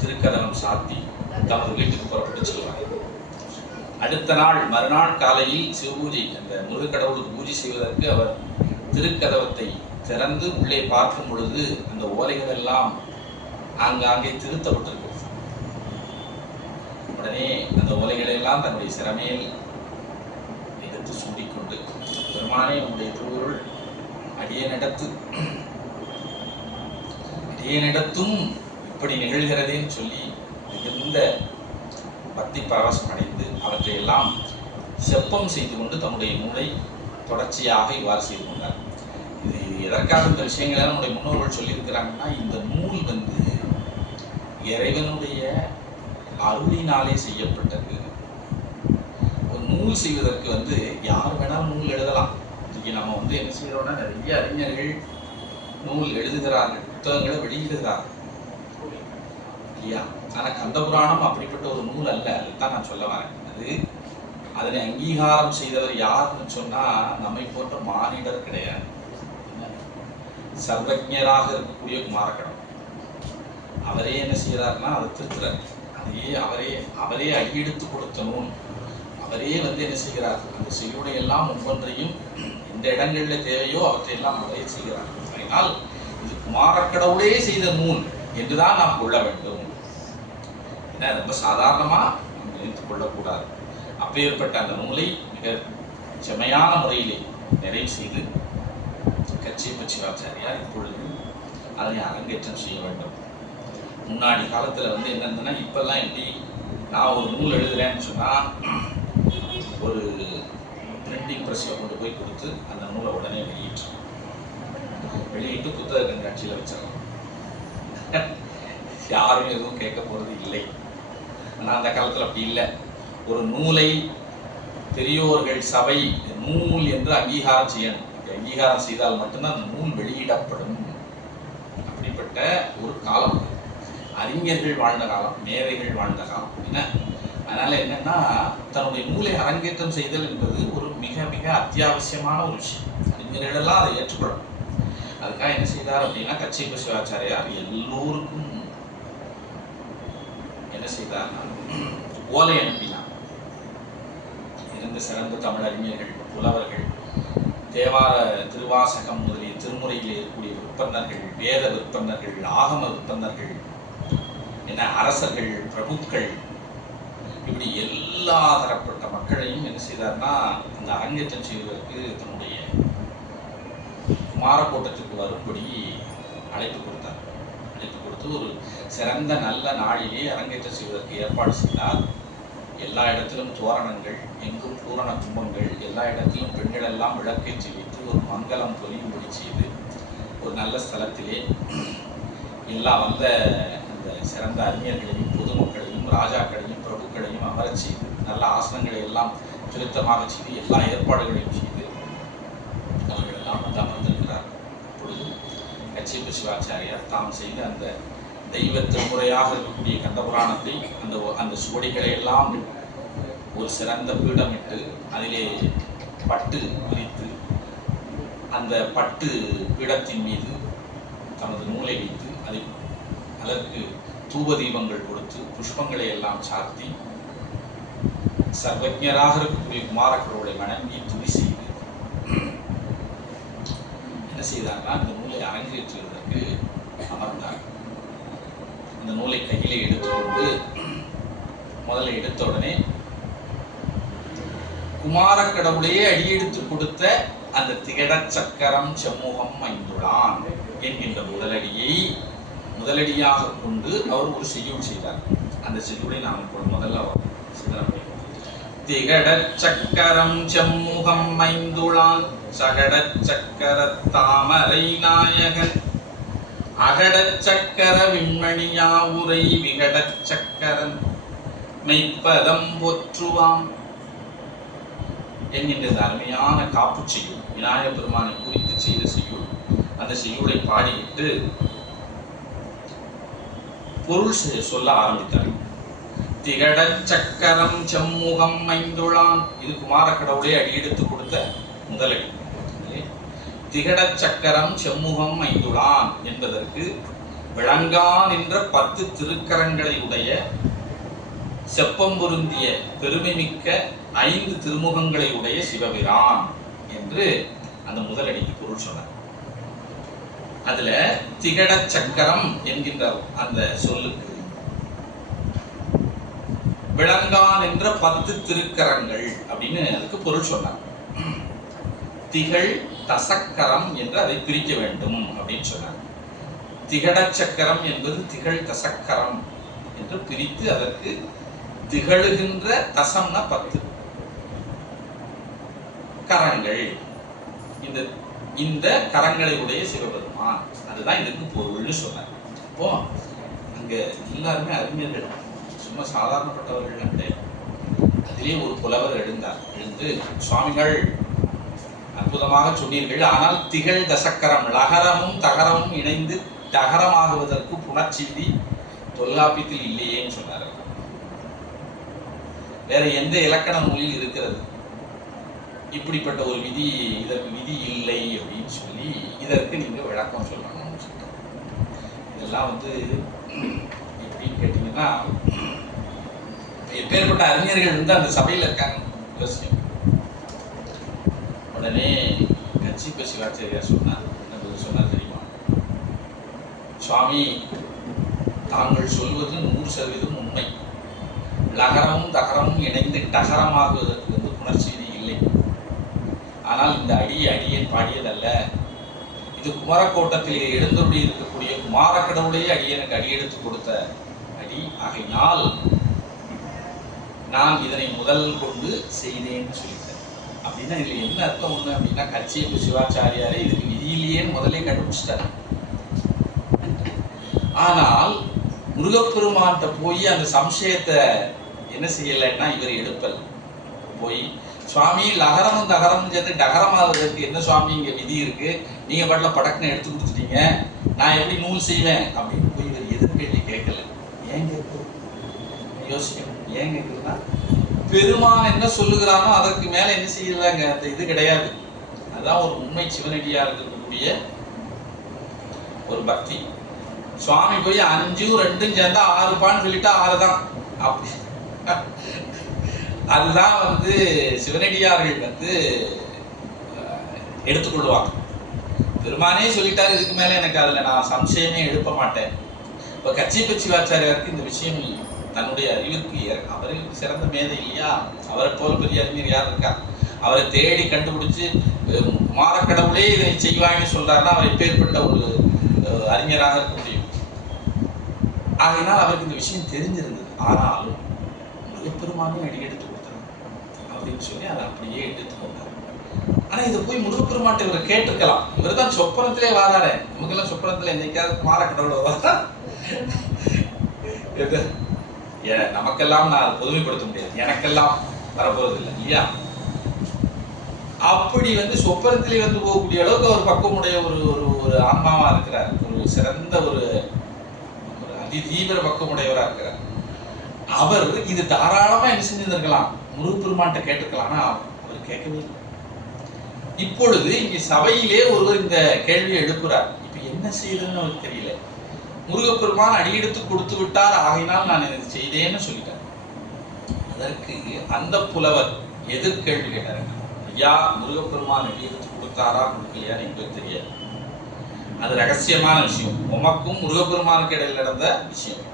திருக்கதனம் சாத்தி தமது வீட்டுக்கு புறப்பட்டு செல்வார். அடுத்த நாள் மறுநாள் காலையில் சிவபூஜை, அந்த முருகக்கடவுளுக்கு பூஜை செய்வதற்கு அவர் திருக்கதவத்தை திறந்து உள்ளே பார்க்கும் பொழுது அந்த ஓலைகள் எல்லாம் ஆங்காங்கே திருத்தப்பட்டிருக்கிறது. உடனே அந்த ஓலைகளை எல்லாம் தன்னுடைய சிறமேல் எடுத்து சூடிக்கொண்டு, பெருமானே உங்களுடைய திருவுருள் அடியேனிடத்தும் இப்படி நிகழ்கிறதேன்னு சொல்லி மிகுந்த பக்தி பரவசம் அடைந்து அவற்றை எல்லாம் செப்பம் செய்து கொண்டு தன்னுடைய நூலை தொடர்ச்சியாக இவ்வாறு செய்து கொண்டார். இது எதற்காக இந்த விஷயங்களை நம்முடைய முன்னோர்கள் சொல்லியிருக்கிறாங்கன்னா, இந்த நூல் வந்து இறைவனுடைய அருளினாலே செய்யப்பட்டது. ஒரு நூல் செய்வதற்கு வந்து யார் வேணாலும் நூல் எழுதலாம். இன்னைக்கு நம்ம வந்து என்ன செய்யறோம்னா, நிறைய அறிஞர்கள் நூல் எழுதுகிறார்கள், புத்தகங்களை வெளியிடுகிறார்கள் இல்லையா. ஆனால் கந்த புராணம் அப்படிப்பட்ட ஒரு நூல் அல்ல. அதுதான் நான் சொல்ல வரேன். அதனை அங்கீகாரம் செய்தவர் யாருன்னு சொன்னா நம்மை போன்ற மானிடர் கிடையாது. சர்வஜராக இருக்கக்கூடிய குமாரக்கடவுள் அவரே என்ன செய்யறாருன்னா அதை திருத்துறார். அதையே அவரே அடியெடுத்து கொடுத்த நூல். அவரே வந்து என்ன செய்கிறார், அந்த செய்யுளை எல்லாம் ஒவ்வொன்றையும் எந்த இடங்களில் தேவையோ அவற்றையெல்லாம் அவரே செய்கிறார். அதனால் இது குமாரக்கடவுளே செய்த நூல் என்றுதான் நாம் கொள்ள வேண்டும். ஏன்னா ரொம்ப சாதாரணமா நாம் நினைத்துக் கொள்ளக்கூடாது. அப்பேற்பட்ட அந்த நூலை மிக செம்மையான முறையிலே நிறைவு செய்து கச்சியப்ப சிவாச்சாரியார் இப்பொழுது அதனை அரங்கேற்றம் செய்ய வேண்டும். முன்னாடி காலத்துல வந்து என்னன்னா, இப்பெல்லாம் எப்படி நான் ஒரு நூல் எழுதுறேன்னு சொன்னா ஒரு பிரிண்டிங் ப்ரெஸ்ஸில் கொண்டு போய் கொடுத்து அந்த நூலை உடனே வெளியிட்டு புத்தக கண்காட்சியில் வச்சிடலாம். யாரும் எதுவும் கேட்க போறது இல்லை. ஆனால் அந்த காலத்தில் அப்படி இல்லை. ஒரு நூலை பெரியோர்கள் சபை நூல் என்று அங்கீகாரம் செய்யணும். அங்கீகாரம் செய்தால் மட்டும்தான் அந்த நூல் வெளியிடப்படும். அப்படிப்பட்ட ஒரு காலம், அறிஞர்கள் வாழ்ந்த காலம், மேதைகள் வாழ்ந்த காலம். என்ன அதனால என்னன்னா, தன்னுடைய நூலை அரங்கேற்றம் செய்தல் என்பது ஒரு மிக மிக அத்தியாவசியமான ஒரு விஷயம். அறிஞர்களெல்லாம் அதை ஏற்றுக்கொள்ளணும். அதுக்காக என்ன செய்தார் அப்படின்னா, கச்சியப்ப சிவாச்சாரியார் எல்லோருக்கும் என்ன செய்தார்னா ஓலை அனுப்பினார். இருந்த சிறந்த தமிழ் அறிஞர்கள், புலவர்கள், தேவார திருவாசகம் முதலிய திருமுறையில் இருக்கக்கூடிய விற்பன்னர்கள், வேத விற்பன்னர்கள், ஆகம விற்பன்னர்கள், என்ன அரசர்கள், பிரபுக்கள், இப்படி எல்லா தரப்பட்ட மக்களையும் என்ன செய்தார்னா அந்த அரங்கேற்றம் செய்வதற்கு தன்னுடைய குமாரக்கோட்டத்துக்கு வரும்படி அழைப்பு கொடுத்தார். அழைப்பு கொடுத்து ஒரு சிறந்த நல்ல நாளிலே அரங்கேற்றம் செய்வதற்கு ஏற்பாடு செய்தார். எல்லா இடத்திலும் தோரணங்கள், எங்கும் பூரண கும்பங்கள், எல்லா இடத்திலும் பெண்கள் எல்லாம் விளக்கேற்றி வைத்து ஒரு மங்களம் பொலியும்படி செய்து ஒரு நல்ல ஸ்தலத்திலே எல்லா வந்த அந்த சிறந்த அறிஞர்களையும் பொதுமக்களையும் ராஜாக்களையும் பிரபுக்களையும் அமரச் செய்து நல்ல ஆசனங்களை எல்லாம் திருத்தமாக செய்து எல்லா ஏற்பாடுகளையும் செய்து அவர்கள் எல்லாம் வந்து அமர்ந்திருக்கிறார். அப்பொழுது கச்சியப்ப சிவாச்சாரியார் தாம் செய்த அந்த தெய்வ திருமுறையாக இருக்கக்கூடிய கந்தபுராணத்தை அந்த சுவடிகளை எல்லாம் ஒரு சிறந்த பீடமிட்டு அதிலே பட்டு விரித்து அந்த பட்டு பீடத்தின் மீது தமது நூலை வைத்து அதற்கு தூப தீபங்கள் கொடுத்து புஷ்பங்களை எல்லாம் சாத்தி சர்வஜராக இருக்கக்கூடிய குமாரக்கடவுளை வணங்கி துதி செய்து என்ன செய்தார்னா இந்த நூலை அரங்கேற்றுவதற்கு அமர்ந்தார். இந்த நூலை கையிலே எடுத்துக்கொண்டு முதல்ல எடுத்த உடனே குமாரக்கடவுளையே அடியெடுத்து கொடுத்த அந்த திகட சக்கரம் செம்முகம் ஐந்துளான் என்கின்ற முதலடியாக கொண்டு அவர் ஒரு செய்யுள் செய்தார். அந்த செய்யுளை நாம் முதல்ல சிந்தனை திகட சக்கரம் செம்முகம் ஐந்துளான் சகட சக்கர தாமரை நாயகன் அகட சக்கர விண்மணியா உரை விகட சக்கரன் மெய்ப்பதம் போற்றுவான் என்கின்ற அருமையான காப்பு செய்யுள், விநாயக பெருமானை குறித்து செய்த செய்யுள். அந்த செய்யுளை பாடிவிட்டு பொருள் சொல்ல ஆரம்பித்தார். திகட சக்கரம் செம்முகம் ஐந்துளான், இது குமாரக்கடவுளே அடியெடுத்து கொடுத்த முதலடி. திகட சக்கரம் செம்முகம் ஐந்துளான் என்பதற்கு விளங்கான் என்ற 10 திருக்கரங்களை உடைய செப்பம் பொருந்திய பெருமைமிக்க 5 திருமுகங்களை உடைய சிவபிரான் என்று அந்த முதலடிக்கு பொருள் சொன்னார். அதுல திகட சக்கரம் என்கின்ற அந்த சொல்லுக்கு விளங்கான் என்ற 10 திருக்கரங்கள் அப்படின்னு அதுக்கு பொருள் சொன்னார். திகழ் தசக்கரம் என்று அதை பிரிக்க வேண்டும் அப்படின்னு சொன்னார். திகட சக்கரம் என்பது திகழ் தசக்கரம் என்று பிரித்து அதற்கு திகழுகின்ற தசம்னா 10 கரங்கள், இந்த கரங்களை உடைய சிவபெருமான், அதுதான் இதுக்கு பொருள்னு சொன்னார். அப்போ அங்க எல்லாருமே அறிஞர்கள், சும்மா சாதாரணப்பட்டவர்கள் கிடையாது. அதிலே ஒரு புலவர் எழுந்து சுவாமிகள் அற்புதமாக சொன்னீர்கள், ஆனால் திகழ் தசக்கரம் லகரமும் தகரமும் இணைந்து தகரமாகுவதற்கு புணர்ச்செய்தி தொல்காப்பியத்தில் இல்லையேன்னு சொன்னார். வேற எந்த இலக்கண நூலில் இருக்கிறது இப்படிப்பட்ட ஒரு விதி? இதற்கு விதி இல்லை அப்படின்னு சொல்லி இதற்கு நீங்க விளக்கம் சொல்லணும்னு சொல்லிட்டோம். இதெல்லாம் வந்து எப்படின்னு கேட்டீங்கன்னா, எப்பேற்பட்ட அறிஞர்கள் வந்து அந்த சபையில் இருக்காங்க யோசிக்கும். உடனே கச்சிப்ப சிவாச்சாரியார் சொன்னார் தெரியுமா, சுவாமி தாங்கள் சொல்வது 100% உண்மை. லகரமும் தகரமும் இணைந்து டகரமாகுவதற்கு வந்து புணர்ச்சி இல்லை. ஆனால் இந்த அடியேன் பாடியதல்ல. இது குமரக்கோட்டத்தில் எழுந்தபடி இருக்கக்கூடிய குமாரக்கடவுளையே அடியனுக்கு அடி எடுத்து கொடுத்த அடி. ஆகையினால் நான் இதனை முதல் கொண்டு செய்தேன்னு சொல்லிட்டேன். அப்படின்னா இதுல என்ன அர்த்தம் ஒண்ணு அப்படின்னா, கச்சியப்ப சிவாச்சாரியாரே இதுக்கு விதியிலேயே முதலே கண்டுபிடிச்சிட்டார். ஆனால் முருகப்பெருமான்கிட்ட போய் அந்த சம்சயத்தை என்ன செய்யலைன்னா இவர் எடுப்பல். போய் சுவாமி லகரமும் தகரமும் சேர்ந்து டகரமாவதற்கு என்ன சுவாமி இங்க விதி இருக்கு, நீங்க பாட்டுல படக்குன்னு எடுத்து கொடுத்துட்டீங்க, நான் எப்படி நூல் செய்வேன் அப்படின்னு போய் இவர் எதிர்கேள்வி கேட்கல. ஏன் கேட்கும் யோசிக்கணும். ஏன் கேட்குதுன்னா, பெருமான் என்ன சொல்லுகிறானோ அதற்கு மேல என்ன செய்யலாங்க, அந்த இது கிடையாது. அதுதான் ஒரு உண்மை சிவனடியா இருக்கக்கூடிய ஒரு பக்தி. சுவாமி போய் 5 2 சேர்ந்தா 6 பான்னு சொல்லிட்டா 6 தான். அப்படி அதுதான் வந்து சிவனடியார்கள் வந்து எடுத்துக்கொள்வாங்க. பெருமானே சொல்லிட்டாரு, இதுக்கு மேல எனக்கு அதுல நான் சம்சயமே எழுப்ப மாட்டேன். இப்ப கச்சிப்ப சிவாச்சாரியாருக்கு இந்த விஷயம் தன்னுடைய அறிவிற்கு, அவருக்கு சிறந்த மேதை இல்லையா, அவரை போல பெரிய அறிஞர் யார் இருக்கா? அவரை தேடி கண்டுபிடிச்சு குமாரக்கடவுளே இதை செய்வாங்கன்னு சொல்றாருன்னா அவர் எப்பேற்பட்ட ஒரு அறிஞராக இருக்க முடியும். ஆகையினால் அவருக்கு இந்த விஷயம் தெரிஞ்சிருந்தது. ஆனாலும் முருகப்பெருமானே அடி எடுத்து கொடுத்தாரு அப்படின்னு சொல்லி அதை அப்படியே எடுத்துக்கொண்டார். ஆனா இதை போய் முருகப்பெருமான்ட்ட இவரை கேட்டிருக்கலாம். இவர் தான் சொப்பனத்திலே வாராரு. நமக்கெல்லாம் சொப்பனத்துல என்னைக்காவது குமாரக்கடவுளை வரா? நமக்கெல்லாம் நான் பொதுமைப்படுத்த முடியாது, எனக்கெல்லாம் வரப்போறது இல்லை இல்லையா? அப்படி வந்து சொப்பனத்திலே வந்து போகக்கூடிய அளவுக்கு அவர் பக்குவமுடைய ஒரு ஒரு ஆன்மாவா இருக்கிறார். ஒரு சிறந்த ஒரு அதி தீவிர பக்குவமுடையவராக இருக்கிறார். அவர் இது தாராளமா என்ன செஞ்சிருந்திருக்கலாம், முருகப்பெருமான்ட்ட கேட்டுக்கலாம். ஆனா அவர் கேட்கவே இல்லை. இப்பொழுது இங்கே சபையிலே ஒருவர் இந்த கேள்வியை எழுப்புறார். இப்ப என்ன செய்யறதுன்னு அவருக்கு தெரியல. முருகப்பெருமான் அடியெடுத்து கொடுத்து விட்டார், ஆகையினால் நான் இதை செய்தேன்னு சொல்லிட்டார். அதற்கு அந்த புலவர் எதிர்கேள்வி கேட்டார். ஐயா, முருகப்பெருமான் அடியெடுத்து கொடுத்தாரா கொடுக்கலையான்னு எங்களுக்கு தெரியாது. அது ரகசியமான விஷயம். உமக்கும் முருகப்பெருமானுக்கு இடையில் நடந்த விஷயம்.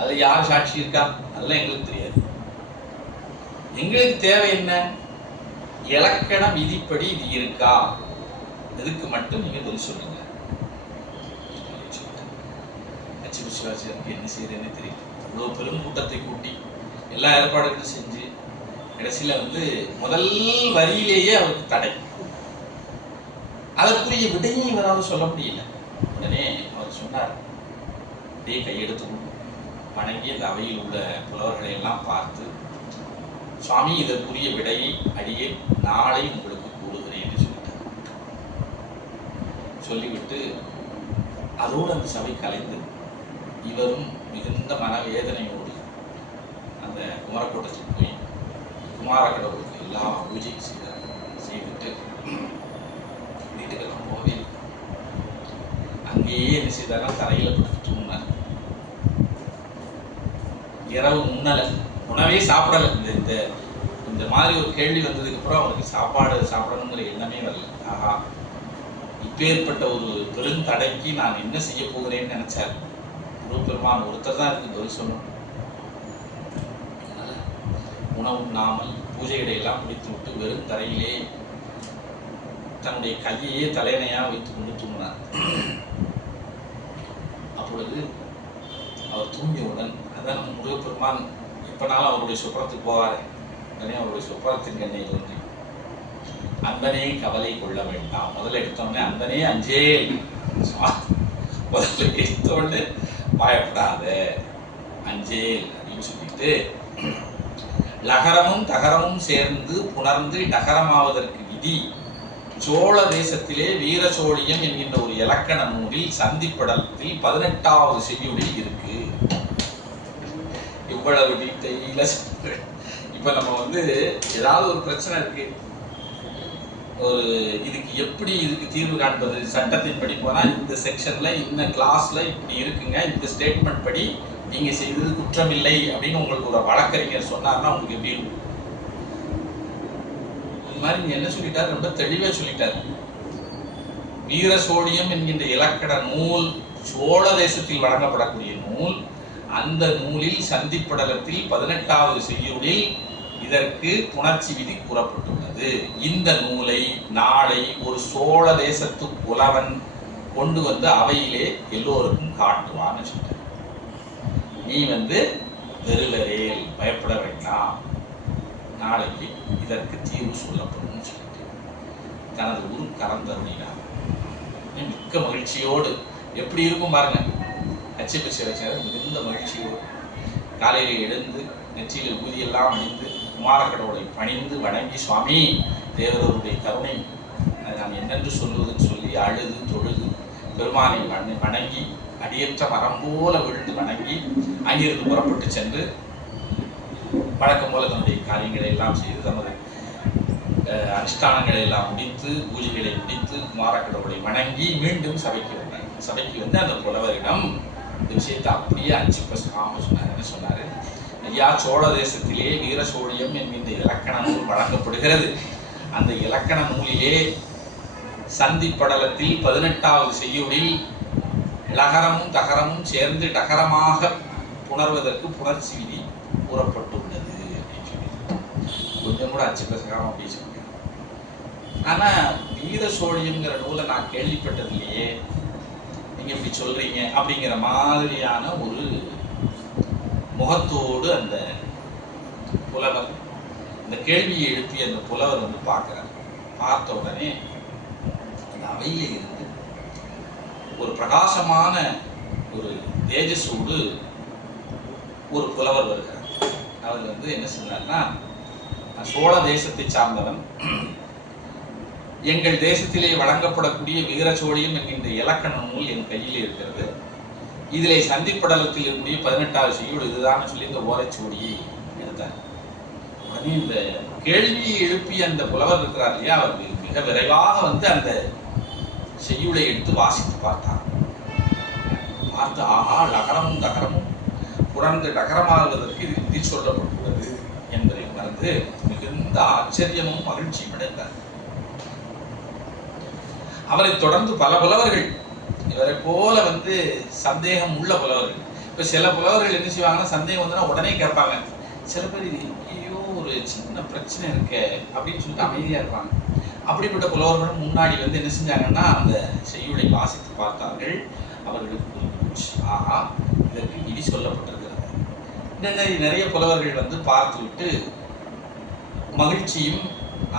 அது யார் சாட்சி இருக்கா அதெல்லாம் எங்களுக்கு தெரியாது. எங்களுக்கு தேவை என்ன, இலக்கண விதிப்படி இது இருக்கா, இதுக்கு மட்டும் நீங்க பதில் சொல்லுங்க. சிவாச்சாரியாருக்கு என்ன செய்யறதுன்னு தெரியல. இவ்வளவு பெரும் கூட்டத்தை கூட்டி எல்லா ஏற்பாடுகளும் செஞ்சு கடைசியில வந்து முதல் வரியிலேயே அவருக்கு தடை. அதற்குரிய விடையை இவரால் சொல்ல முடியல. உடனே அவர் சொன்னார், இதே கையெடுத்து வணங்கி அந்த அவையில் உள்ள புலவர்களை எல்லாம் பார்த்து, சுவாமி இதற்குரிய விடையை அடியே நாளை உங்களுக்கு கூடுகிறேன் என்று சொல்லிட்டார். சொல்லிவிட்டு அதோடு அந்த சபை கலைந்து இவரும் மிகுந்த மனவேதனையோடு அந்த குமரக்கோட்டத்துக்கு போய் குமாரக்கடவுளுக்கு எல்லா பூஜையும் செய்தார். செய்துட்டு வீட்டுக்கெல்லாம் போவே அங்கேயே என்ன செய்தார்னா தரையில படுத்து தூங்கினார். இரவு உண்ணலை, உணவே சாப்பிடலை. இந்த இந்த மாதிரி ஒரு கேள்வி வந்ததுக்கு அப்புறம் அவருக்கு சாப்பாடு சாப்பிடணுங்கிற எண்ணமே வரல. ஆஹா, இப்பேற்பட்ட ஒரு பெருந்தடைக்கு நான் என்ன செய்ய போகிறேன்னு நினைச்சார். முருகப்பெருமான் ஒருத்தர் தான் இருக்கு பதில் சொல்லணும். அதனால உணவு உண்ணாமல் பூஜைகளை எல்லாம் முடித்து விட்டு வெறும் தரையிலே தன்னுடைய கையையே தலையணையா வைத்துக் கொண்டு தூங்கினார். அப்பொழுது அவர் தூங்கியவுடன், அதான் நம்ம முருகப்பெருமான் எப்பனாலும் அவருடைய சொப்பனத்துக்கு போவாரு. உடனே அவருடைய சொப்பனத்தின் கண்ணை தோன்றி, அன்பனே கவலை கொள்ள வேண்டாம். முதல்ல எடுத்தோடனே அன்பனே அஞ்சேல், முதல்ல எடுத்தோடனே பயப்படாத அஞ்சேல் அப்படின்னு சொல்லிட்டு, லகரமும் தகரமும் சேர்ந்து புணர்ந்து டகரமாவதற்கு விதி சோழ தேசத்திலே வீர சோழியம் என்கின்ற ஒரு இலக்கண நூலில் சந்திப்படத்தில் 18வது செய்யுளில் இருக்கு. இவ்வளவு டீட்டெயில இப்ப நம்ம வந்து ஏதாவது ஒரு பிரச்சனை இருக்கு, ஒரு இதுக்கு எப்படி இதுக்கு தீர்வு காண்பது, சட்டத்தின் படி போனா இந்த செக்ஷன்ல இந்த கிளாஸ்ல இப்படி இருக்குங்க, இந்த ஸ்டேட்மெண்ட் படி நீங்க செய்தது குற்றமில்லை அப்படின்னு உங்களுக்கு ஒரு வழக்கறிஞர் சொன்னார்னா உங்களுக்கு எப்படி இருக்கும்? இந்த மாதிரி நீங்க என்ன சொல்லிட்டாரு, ரொம்ப தெளிவா சொல்லிட்டாரு. வீர சோழியம் என்கின்ற இலக்கண நூல் சோழ தேசத்தில் வழங்கப்படக்கூடிய நூல். அந்த நூலில் சந்திப்படலத்தில் 18வது செய்யுளில் இதற்கு புணர்ச்சி விதி கூறப்பட்டுள்ளது. இந்த நூலை நாளை ஒரு சோழ தேசத்து புலவன் கொண்டு வந்து அவையிலே எல்லோருக்கும் காட்டுவான்னு சொல்ற. நீ வெறுவரேல், பயப்பட வேண்டாம், நாளைக்கு இதற்கு தீர்வு சொல்லப்படும் சொல்லிட்டு தனது ஊர் கலந்தருளினார். மிக்க மகிழ்ச்சியோடு எப்படி இருக்கும் பாருங்க. அச்சை வச்சார் மிகுந்த மகிழ்ச்சியோடு காலையில் எழுந்து நெற்றியில் ஊதியெல்லாம் அணிந்து குமாரக்கடவுளை பணிந்து வணங்கி, சுவாமி தேவருடைய கருணை நாம் என்னென்று சொல்வதுன்னு சொல்லி அழுது தொழுது பெருமானை வணங்கி அடியற்ற மரம் போல விழுந்து வணங்கி அங்கிருந்து புறப்பட்டு சென்று வழக்கம் போல தன்னுடைய காரியங்களை எல்லாம் செய்து தமது அனுஷ்டானங்களை எல்லாம் முடித்து பூஜைகளை முடித்து குமாரக்கடவுளை வணங்கி மீண்டும் சபைக்கு வந்தார். சபைக்கு வந்து அந்த புலவரிடம் இந்த விஷயத்தை அப்படியே 5% சொன்னார். என்ன சொன்னாரு? ஐயா, சோழ தேசத்திலே வீர சோழியம் என்கின்ற இலக்கண நூல் வழங்கப்படுகிறது. அந்த இலக்கண நூலிலே சந்தி படலத்தில் 18வது செய்யுளில் லகரமும் தகரமும் சேர்ந்து டகரமாக புணர்வதற்கு புணர்ச்சி விதி கூறப்பட்டுள்ளது அப்படின்னு சொல்லி கொஞ்சம் கூட 5% அப்படி சொல்லுங்க. ஆனா வீர சோழியம்ங்கிற நூலை நான் கேள்விப்பட்டதில்லையே, நீங்க இப்படி சொல்றீங்க அப்படிங்கிற மாதிரியான ஒரு முகத்தோடு அந்த புலவர், இந்த கேள்வியை எழுப்பிய அந்த புலவர் பார்க்கிறார். பார்த்த உடனே அந்த அவையில இருந்து ஒரு பிரகாசமான ஒரு தேஜஸோடு ஒரு புலவர் வருகிறார். அவர் என்ன சொன்னார்னா, சோழ தேசத்தை சார்ந்தவன், எங்கள் தேசத்திலே வழங்கப்படக்கூடிய வீரசோழியம் என்கின்ற இலக்கண நூல் என் கையில் இருக்கிறது. இதிலே சந்திப்படலத்தில் இருக்கக்கூடிய 18வது செய்யுள் இதுதான் சொல்லி இந்த ஓலைச்சுவடியை எடுத்தார். உடனே இந்த கேள்வியை எழுப்பி அந்த புலவர் இருக்கிறார் இல்லையா, அவர் மிக விரைவாக அந்த செய்யுளை எடுத்து வாசித்து பார்த்தார். பார்த்து, ஆஹா, லகரமும் தகரமும் புணர்ந்து டகரமாகுவதற்கு இது விதி சொல்லப்பட்டுள்ளது என்பதை மறந்து மிகுந்த ஆச்சரியமும் மகிழ்ச்சியும் அடைந்தார். அவரை தொடர்ந்து பல புலவர்கள் இவரை போல சந்தேகம் உள்ள புலவர்கள். இப்ப சில புலவர்கள் என்ன செய்வாங்கன்னா, சந்தேகம் வந்தா உடனே கேட்பாங்க. சில பேர் ஐயோ ஒரு சின்ன பிரச்சனை இருக்க அப்படின்னு சொல்லிட்டு அமைதியா இருப்பாங்க. அப்படிப்பட்ட புலவர்களும் முன்னாடி என்ன செஞ்சாங்கன்னா, அந்த செய்யுளை வாசித்து பார்த்தார்கள். அவர்களுக்கு ஆஹா, இதற்கு விதி சொல்லப்பட்டிருக்கிறது. நிறைய புலவர்கள் பார்த்து விட்டு மகிழ்ச்சியும்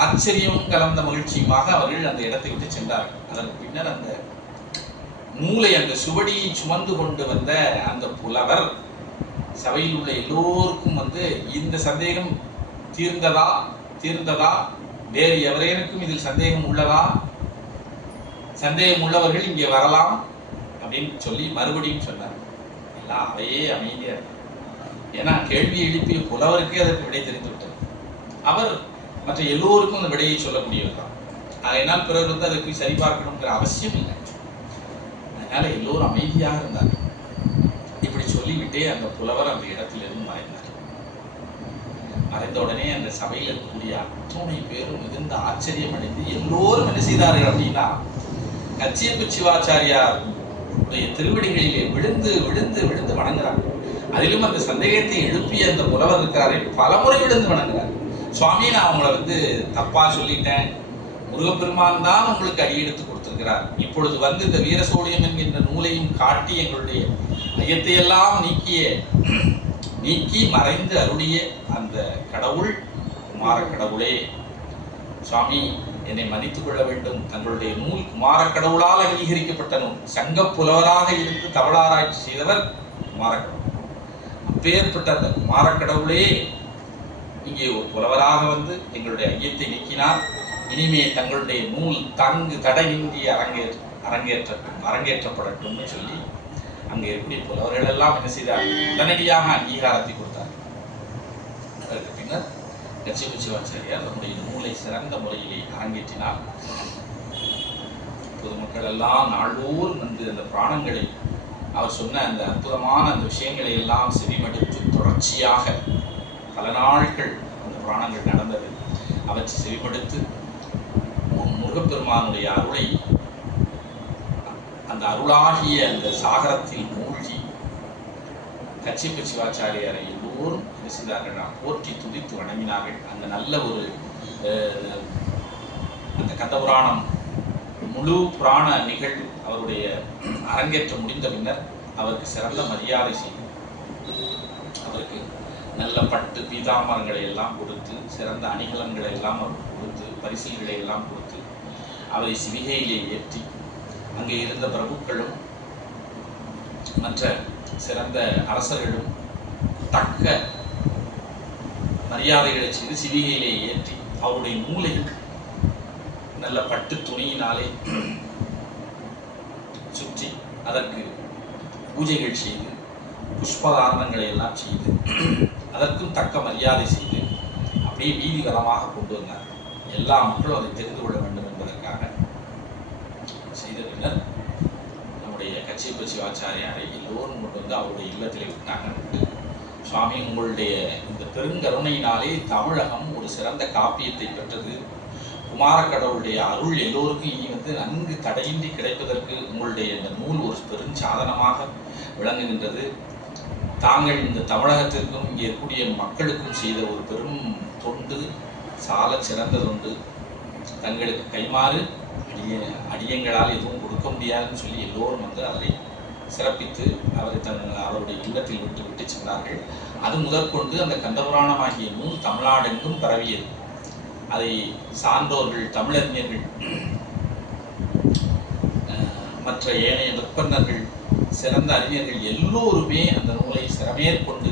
ஆச்சரியமும் கலந்த மகிழ்ச்சியுமாக அவர்கள் அந்த இடத்தை விட்டு சென்றார்கள். அதற்கு பின்னர் அந்த நூலை, அந்த சுவடியை சுமந்து கொண்டு வந்த அந்த புலவர் சபையில் உள்ள எல்லோருக்கும் இந்த சந்தேகம் தீர்ந்ததா, வேறு எவரேனுக்கும் இதில் சந்தேகம் உள்ளதா, சந்தேகம் உள்ளவர்கள் இங்கே வரலாம் அப்படின்னு சொல்லி மறுபடியும் சொன்னார். எல்லாம் அவையே அமைதியா இருக்கு. ஏன்னா கேள்வி எழுப்பிய புலவருக்கே அதற்கு விடை தெரிந்து விட்டது. அவர் மற்ற எல்லோருக்கும் அந்த விடையை சொல்லக்கூடியவர் தான். அதனால் பிறர் அதை போய் சரிபார்க்கணுங்கிற அவசியம் இல்லை. அதனால எல்லோரும் அமைதியாக இருந்தார்கள். இப்படி சொல்லிவிட்டே அந்த புலவர் அந்த இடத்திலிருந்து மறைந்தார். மறைந்த உடனே அந்த சபையில் இருக்கக்கூடிய அத்துணை பேரும் மிகுந்த ஆச்சரியம் அடைந்து எல்லோரும் என்ன செய்தார்கள் அப்படின்னா, கச்சியப்ப சிவாச்சாரியார் திருவடிகளிலே விழுந்து விழுந்து விழுந்து வணங்குறாங்க. அதிலும் அந்த சந்தேகத்தை எழுப்பிய அந்த புலவர் இருக்கிறாரே பலமுறை விழுந்து வணங்குறார். சுவாமி, நான் உங்களை தப்பா சொல்லிட்டேன், முருகப்பெருமான் தான் உங்களுக்கு அடியெடுத்து கொடுத்திருக்கிறார். இப்பொழுது இந்த வீரசோழியம் என்கின்ற நூலையும் காட்டி எங்களுடைய ஐயத்தையெல்லாம் நீக்கி மறைந்து அருளிய அந்த கடவுள் குமார கடவுளே, சுவாமி என்னை மன்னித்துக் கொள்ள வேண்டும். தங்களுடைய நூல் குமார கடவுளால் அங்கீகரிக்கப்பட்ட நூல். சங்க புலவராக இருந்து தவளாராய்ச்சி செய்தவர் குமார கடவுள். அப்பேற்பட்ட அந்த குமார கடவுளே இங்கே ஒரு புலவராக எங்களுடைய ஐயத்தை நீக்கினார். இனிமே தங்களுடைய நூல் தங்கு தடையின்றி அரங்கேற்றப்படட்டும்னு சொல்லி அங்கே இருக்கக்கூடிய புலவர்கள் எல்லாம் என்ன செய்தார்கள், உடனடியாக அங்கீகாரத்தை கொடுத்தார். அதற்கு பின்னர் கச்சியப்ப சிவாச்சாரியார் நம்முடைய நூலை சிறந்த முறையிலே அரங்கேற்றினார். பொதுமக்கள் எல்லாம் நாள்தோறும் அந்த பிராணங்களை அவர் சொன்ன அந்த அற்புதமான அந்த விஷயங்களை எல்லாம் செவிமடுத்து தொடர்ச்சியாக பல நாட்கள் அந்த புராணங்கள் நடந்தது. அவற்றை செவிமடுத்து முருகப்பெருமானுடைய அருளை அந்த அருளாகிய அந்த சாகரத்தில் மூழ்கி கச்சிப்ப சிவாச்சாரியாரை எல்லோரும் என்ன செய்தார்கள், போற்றி துதித்து வணங்கினார்கள். அந்த நல்ல ஒரு அந்த கந்தபுராணம் முழு புராண நிகழ்வு அவருடைய அரங்கேற்றம் முடிந்த பின்னர் அவருக்கு சிறந்த மரியாதை செய்து அவருக்கு நல்ல பட்டு பீதாம்பரங்களை எல்லாம் கொடுத்து, சிறந்த அணிகலன்களை எல்லாம் அவருக்கு கொடுத்து, பரிசில்களை எல்லாம் கொடுத்து அவரை சிவிகையிலே ஏற்றி அங்கே இருந்த பிரபுக்களும் மற்ற சிறந்த அரசர்களும் தக்க மரியாதைகளை செய்து சிவிகையிலே ஏற்றி அவருடைய நூலை நல்ல பட்டு துணியினாலே சுற்றி அதற்கு பூஜைகள் செய்து புஷ்பதாரணங்களை எல்லாம் செய்து அதற்கும் தக்க மரியாதை செய்து அப்படியே வீதி வளமாக கொண்டு வந்தார். எல்லா மக்களும் அதை தெரிந்து கொள்ள வேண்டும் என்பதற்காக செய்த பின்னர் நம்முடைய கச்சிப்ப சிவாச்சாரியாரை எல்லோரும் கொண்டு வந்து அவருடைய இல்லத்திலே விட்டாங்க. சுவாமி, உங்களுடைய இந்த பெருங்கருணையினாலே தமிழகம் ஒரு சிறந்த காப்பியத்தை பெற்றது. குமாரக்கடவுளுடைய அருள் எல்லோருக்கும் இனி நன்கு தடையின்றி கிடைப்பதற்கு உங்களுடைய இந்த நூல் ஒரு பெரும் சாதனமாக விளங்குகின்றது. தாங்கள் இந்த தமிழகத்திற்கும் இங்கே இருக்கக்கூடிய மக்களுக்கும் செய்த ஒரு பெரும் தொண்டு சால சிறந்ததொண்டு. தங்களுக்கு கைமாறு அடியங்களால் எதுவும் கொடுக்க முடியாதுன்னு சொல்லி எல்லோரும் அவரை சிறப்பித்து அவரை அவருடைய இல்லத்தில் விட்டு சென்றார்கள். அது முதற்கொண்டு அந்த கந்தபுராணமாகிய நூல் தமிழ்நாடெங்கும் பரவியது. அதை சான்றோர்கள், தமிழறிஞர்கள், மற்ற ஏனைய விற்பனர்கள், சிறந்த அறிஞர்கள் எல்லோருமே அந்த நூலை சிறமேற்கொண்டு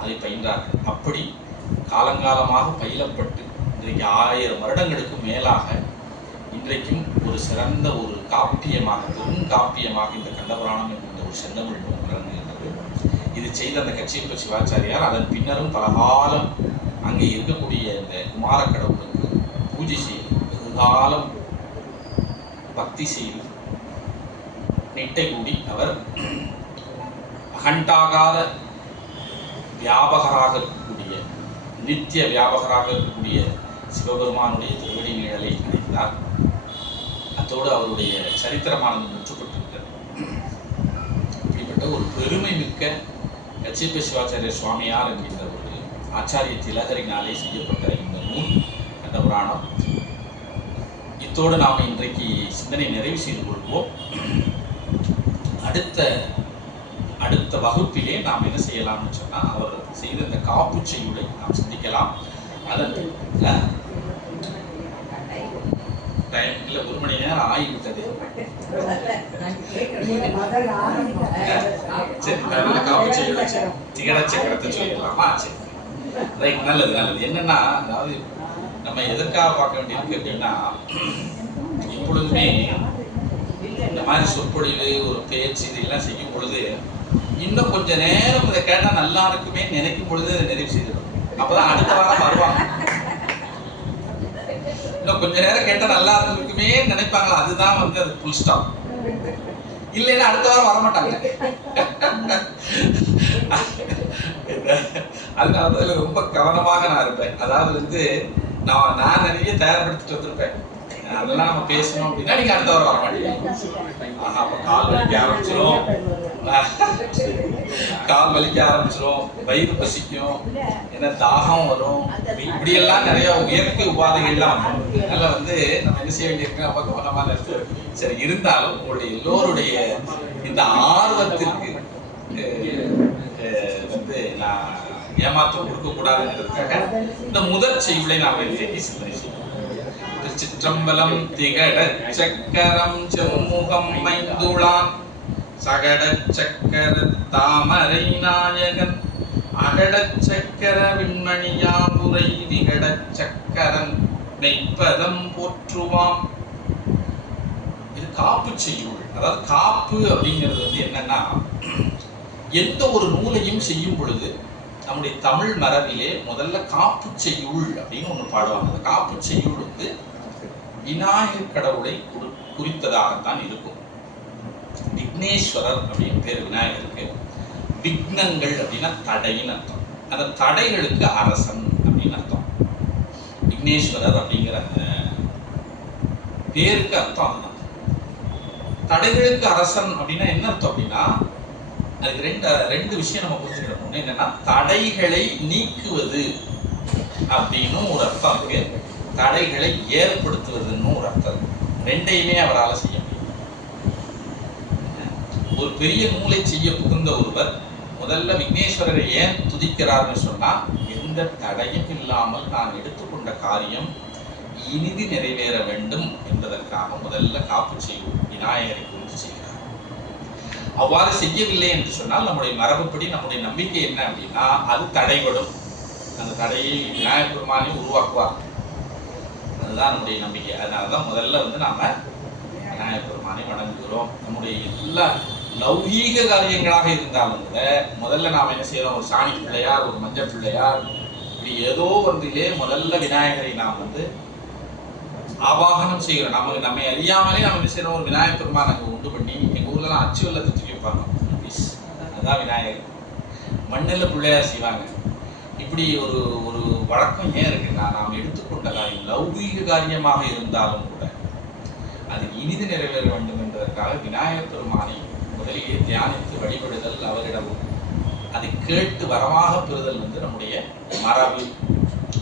அதை பயின்றார்கள். அப்படி காலங்காலமாக பயிலப்பட்டு இன்றைக்கு 1000 வருடங்களுக்கு மேலாக இன்றைக்கும் ஒரு சிறந்த ஒரு காப்பியமாக, பெரும் காப்பியமாக இந்த கந்தபுராணம் என்கின்ற ஒரு செந்தமிழ் நூல் விளங்குகின்றது. இது செய்த அந்த கச்சிப்ப சிவாச்சாரியார் அதன் பின்னரும் பல காலம் அங்கே இருக்கக்கூடிய இந்த குமாரக்கடவுளுக்கு பூஜை செய்து வெகுகாலம் பக்தி செய்து நிட்டை கூடி அவர் அகண்டாகாத வியாபகராக இருக்கக்கூடிய, நித்திய வியாபகராக இருக்கக்கூடிய சிவபெருமானுடைய திருவடி நிழலை அடைந்தார். அத்தோடு அவருடைய சரித்திரமானது முற்றுப்பட்டுவிட்டது. இப்படிப்பட்ட ஒரு பெருமை மிக்க கச்சிப்ப சிவாச்சாரிய சுவாமியார் என்கின்ற ஒரு ஆச்சாரிய திலகரினாலே செய்யப்பட்ட இந்த நூல் கந்தபுராணம். இத்தோடு நாம் இன்றைக்கு சிந்தனை நிறைவு செய்து கொள்வோம். அடுத்த வகுப்பிலே நாம் என்ன செய்யலாம்னு சொன்னால், அவர் செய்த இந்த காப்பு செய்யுளை நாம் சிந்திக்கலாம். அதன் டைம் இல்லை, 1 மணி நேரம் ஆகிவிட்டது. சரி, காப்பு செய்யுளை திகட சக்கரத்தை சொல்லிடலாமா? சரி, ரைட், நல்லது நல்லது. என்னன்னா, அதாவது நம்ம எதற்காக பார்க்க வேண்டியிருக்கு அப்படின்னா, எப்பொழுதுமே இந்த மாதிரி சொற்பொழிவு, ஒரு பேச்சு இதெல்லாம் செய்யும் பொழுது இன்னும் கொஞ்ச நேரம் இதை கேட்டால் நல்லா இருக்குமே நினைக்கும் பொழுது அதை நிறைவு செய்திடும். அப்பதான் அடுத்த வாரம் வருவாங்க. இன்னும் கொஞ்ச நேரம் கேட்டால் நல்லா இருக்குமே நினைப்பாங்களா, அதுதான் அது ஃபுல் ஸ்டாப். இல்லைன்னா அடுத்த வாரம் வரமாட்டாங்க. அதனால ரொம்ப கவனமாக நான் இருப்பேன். அதாவது நான் நிறைய தயார்படுத்திட்டு வந்திருப்பேன். அதெல்லாம் நம்ம பேசணும் அப்படின்னா நீங்க அடுத்த வாரம் வர மாட்டீங்க. அப்ப கால் வலிக்க ஆரம்பிச்சிடும், வயிறு பசிக்கும், ஏன்னா தாகம் வரும், இப்படி எல்லாம் நிறைய இயற்கை உபாதைகள்லாம் வரும். அதனால நம்ம என்ன செய்ய வேண்டியிருக்கு, ரொம்ப கவனமா இருக்கு. சரி, இருந்தாலும் உங்களுடைய எல்லோருடைய இந்த ஆர்வத்திற்கு நான் ஏமாற்றம் கொடுக்க கூடாதுங்கிறதுக்காக இந்த முதல் செய்யுளை நாம் இன்றைக்கு சிந்தனை செய்வோம். திருச்சிற்றம்பலம் திகட சக்கரம் செம்முகம் மைந்துளான் சகட சக்கர தாமரை நாயகன் அகட சக்கர விண்மணியாபுரை விகட சக்கரன் மெய்ப்பதம் போற்றுவாம். இது காப்பு செய்யுள். அதாவது காப்பு அப்படிங்கிறது என்னன்னா, எந்த ஒரு நூலையும் செய்யும் பொழுது நம்முடைய தமிழ் மரபிலே முதல்ல காப்பு செய்யுள் அப்படின்னு ஒன்று பாடுவாங்க. அந்த காப்பு செய்யுள் விநாயகர் கடவுளை குறித்ததாகத்தான் இருக்கும். விக்னேஸ்வரர் அப்படின்னு பேர் விநாயகருக்கு. விக்னங்கள் அப்படின்னா தடைன்னு அர்த்தம். அந்த தடைகளுக்கு அரசன் அப்படின்னு அர்த்தம். விக்னேஸ்வரர் அப்படிங்கிற அந்த பேருக்கு அர்த்தம் அதுதான். தடைகளுக்கு அரசன் அப்படின்னா என்ன அர்த்தம் அப்படின்னா, அதுக்கு ரெண்டு விஷயம் நம்ம புரிஞ்சுக்கணும். ஒண்ணு என்னன்னா, தடைகளை நீக்குவது அப்படின்னு ஒரு அர்த்தம் இருக்கு, தடைகளை ஏற்படுத்துவதுன்னு ஒரு அர்த்தம் இருக்கு. ரெண்டையுமே அவரால் செய்ய முடியும். ஒரு பெரிய நூலை செய்ய புகுந்த ஒருவர் முதல்ல விக்னேஸ்வரரை ஏன் துதிக்கிறார்னு சொன்னா, எந்த தடையும் இல்லாமல் நான் எடுத்துக்கொண்ட காரியம் இனிது நிறைவேற வேண்டும் என்பதற்காக முதல்ல காப்பு செய்யும் விநாயகரை குறித்து செய்கிறார். அவ்வாறு செய்யவில்லை என்று சொன்னால் நம்முடைய மரபுப்படி நம்முடைய நம்பிக்கை என்ன அப்படின்னா, அது தடைபடும். அந்த தடையை விநாயகர் பெருமானை உருவாக்குவார். அதுதான் நம்முடைய நம்பிக்கை. அதனாலதான் முதல்ல நாம விநாயகர் பெருமானை வணங்குகிறோம். நம்முடைய எல்லா லௌகீக காரியங்களாக இருந்தாலும் கூட முதல்ல நாம் என்ன செய்யறோம், ஒரு சாணி பிள்ளையார், ஒரு மஞ்சள் பிள்ளையார், இப்படி ஏதோ ஒன்றிலே முதல்ல விநாயகரை நாம் ஆவாகனம் செய்கிறோம். நம்மை அறியாமலே நம்ம என்ன செய்யறோம், ஒரு விநாயகர் பெருமான் அங்கே உண்டு பண்ணி, எங்கள் ஊர்லாம் அச்சு வெள்ளத்தை தூக்கி வைப்பாங்க, அதுதான் விநாயகர். மண்ணில் பிள்ளையார் செய்வாங்க. இப்படி ஒரு ஒரு வழக்கம் ஏன் இருக்குன்னா, நாம் எடுத்துக்கொண்ட காரியம் லௌகீக காரியமாக இருந்தாலும் கூட அது இனிது நிறைவேற வேண்டும் என்பதற்காக விநாயகர் பெருமானை முதலிலே தியானித்து வழிபடுதல், அவரிடம் அதை கேட்டு வரமாக பெறுதல் நம்முடைய மரபு.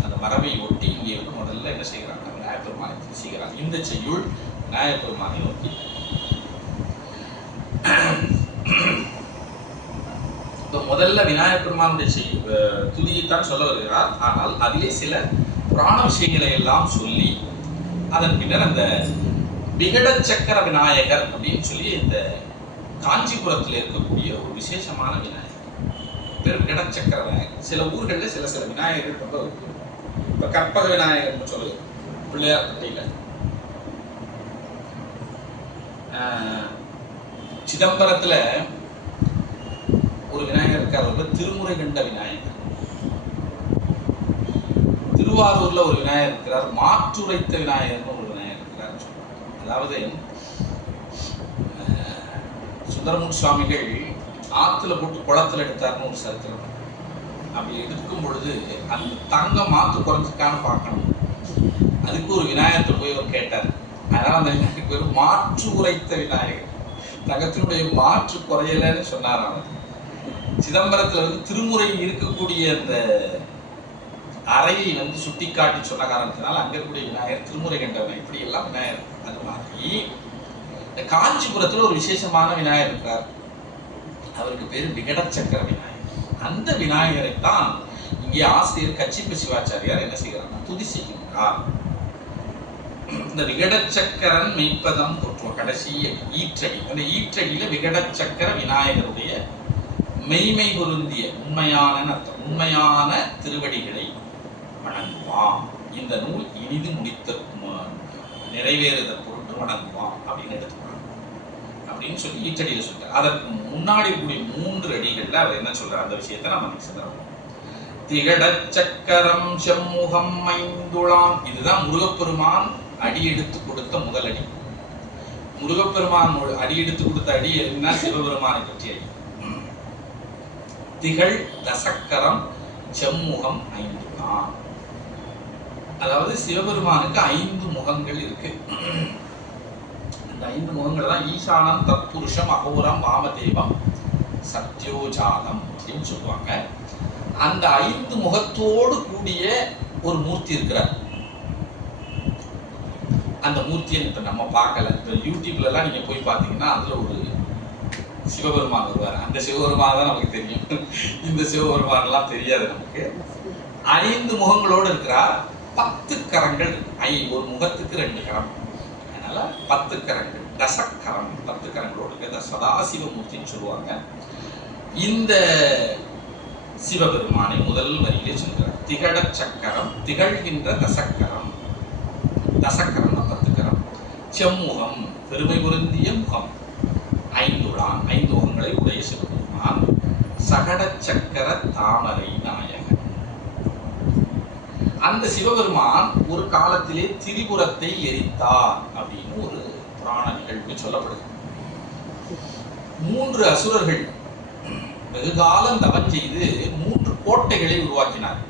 அந்த மரபை ஒட்டி இங்கே முதல்ல என்ன செய்கிறாங்க, விநாயகர் பெருமானை செய்கிறாங்க. இந்த செய்யுள் விநாயகர் பெருமானை நோக்கி. முதல்ல விநாயகர் பெருமானுடைய துதியைத்தான் சொல்ல வருகிறார். ஆனால் அதிலே சில புராண விஷயங்களை எல்லாம் சொல்லி அதன் பின்னர் அந்த விகட சக்கர விநாயகர் அப்படின்னு சொல்லி இந்த காஞ்சிபுரத்தில் இருக்கக்கூடிய ஒரு விசேஷமான விநாயகர் பேர் விகட சக்கர விநாயகர். சில ஊர்களில் சில விநாயகர்கள் ரொம்ப இருக்கு. இப்போ கற்பக விநாயகர்னு சொல்லு பிள்ளையார் பட்டியல, சிதம்பரத்துல ஒரு விநாயகர் இருக்கார், திருமுறை கண்ட விநாயகர். திருவாரூர்ல ஒரு விநாயகர் இருக்கிறார், மாற்றுரைத்த விநாயகர்னு ஒரு விநாயகர் இருக்கிறார். அதாவது சுந்தரமூர்த்தி சுவாமிகள் ஆத்துல போட்டு குளத்துல எடுத்தாருன்னு ஒரு சரித்திரம். அப்படி எடுக்கும் பொழுது அந்த தங்கம் மாத்து குறைஞ்சிருக்கான்னு பார்க்கணும். அதுக்கு ஒரு விநாயகத்தை போய் அவர் கேட்டார். அதனால அந்த விநாயகருக்கு பேர் மாற்று உரைத்த விநாயகர். தங்கத்தினுடைய மாற்று குறையலன்னு சொன்னார் அவர். சிதம்பரத்துல திருமுறை இருக்கக்கூடிய அந்த அறையை சுட்டி காட்டி சொன்ன காரணத்தினால் அங்க இருக்கக்கூடிய விநாயகர் திருமுறை கண்டவன். இப்படி எல்லாம் விநாயகர். அது மாதிரி இந்த காஞ்சிபுரத்துல ஒரு விசேஷமான விநாயகர் இருக்கிறார். அவருக்கு பேரு விகட சக்கர விநாயகர். அந்த விநாயகரை தான் இங்கே ஆசிரியர் கச்சிப்ப சிவாச்சாரியார் என்ன செய்கிறார், துதி செய்கிறார். இந்த விகட சக்கரன் மெய்ப்பதம் போற்றுவோம் கடைசி ஈற்றடி. அந்த ஈற்றடியில விகட சக்கர விநாயகருடைய மெய்மை பொருந்திய உண்மையான அர்த்தம், உண்மையான திருவடிகளை வணங்குவான். இந்த நூல் இனிது முடித்த நிறைவேறுதல் பொருட்டு வணங்குவான் அப்படின்னு எடுத்துக்கிறார் அப்படின்னு சொல்லி ஈற்றடியில சொல்றார். அதற்கு முன்னாடி கூடிய 3 அடிகள்ல அவர் என்ன சொல்றார், அந்த விஷயத்தை நம்ம சென்றோம். திகட சக்கரம் செம்முகம் ஐந்துளாம். இதுதான் முருகப்பெருமான் அடி எடுத்து கொடுத்த முதல் அடி. முருகப்பெருமான் அடி எடுத்து கொடுத்த அடி என்ன, சிவபெருமானை பற்றிய அடி. திகழ் தசக்கரம் செம்முகம் ஐந்துளாம். அதாவது சிவபெருமானுக்கு 5 முகங்கள் இருக்கு. அந்த 5 முகங்கள் தான் ஈசானம், தத்புருஷம், அகோரம், வாமதேவம், சத்யோஜாதம் அப்படின்னு சொல்லுவாங்க. அந்த 5 முகத்தோடு கூடிய ஒரு மூர்த்தி இருக்கிறார். அந்த மூர்த்தியை இப்ப நம்ம பார்க்கல. இப்ப யூடியூப்ல எல்லாம் நீங்க போய் பார்த்தீங்கன்னா அதுல ஒரு சிவபெருமான் வருவார். அந்த சிவபெருமான் தான் நமக்கு தெரியும். இந்த சிவபெருமான் எல்லாம் தெரியாது நமக்கு. 5 முகங்களோடு இருக்கிறார். 10 கரங்கள். ஒரு முகத்துக்கு 2 கரம். அதனால 10 கரங்கள், தசக்கரம், 10 கரங்களோடு இருக்கிற சதாசிவமூர்த்தின்னு சொல்லுவாங்க. இந்த சிவபெருமானை முதல் வரியிலே சொல்கிறார். திகழ சக்கரம், திகழ்கின்ற தசக்கரம். தசக்கரம் 10 கரம். செம்முகம், பெருமை பொருந்திய முகம். 5 முகங்களை உடைய சிவபெருமான். சகட சக்கர தாமரை நாயகன். அந்த சிவபெருமான் ஒரு காலத்திலே திரிபுரத்தை எரித்தார் அப்படின்னு ஒரு புராண நிகழ்வு சொல்லப்படுது. 3 அசுரர்கள் வெகு காலம் தவம் செய்து 3 கோட்டைகளை உருவாக்கினார்.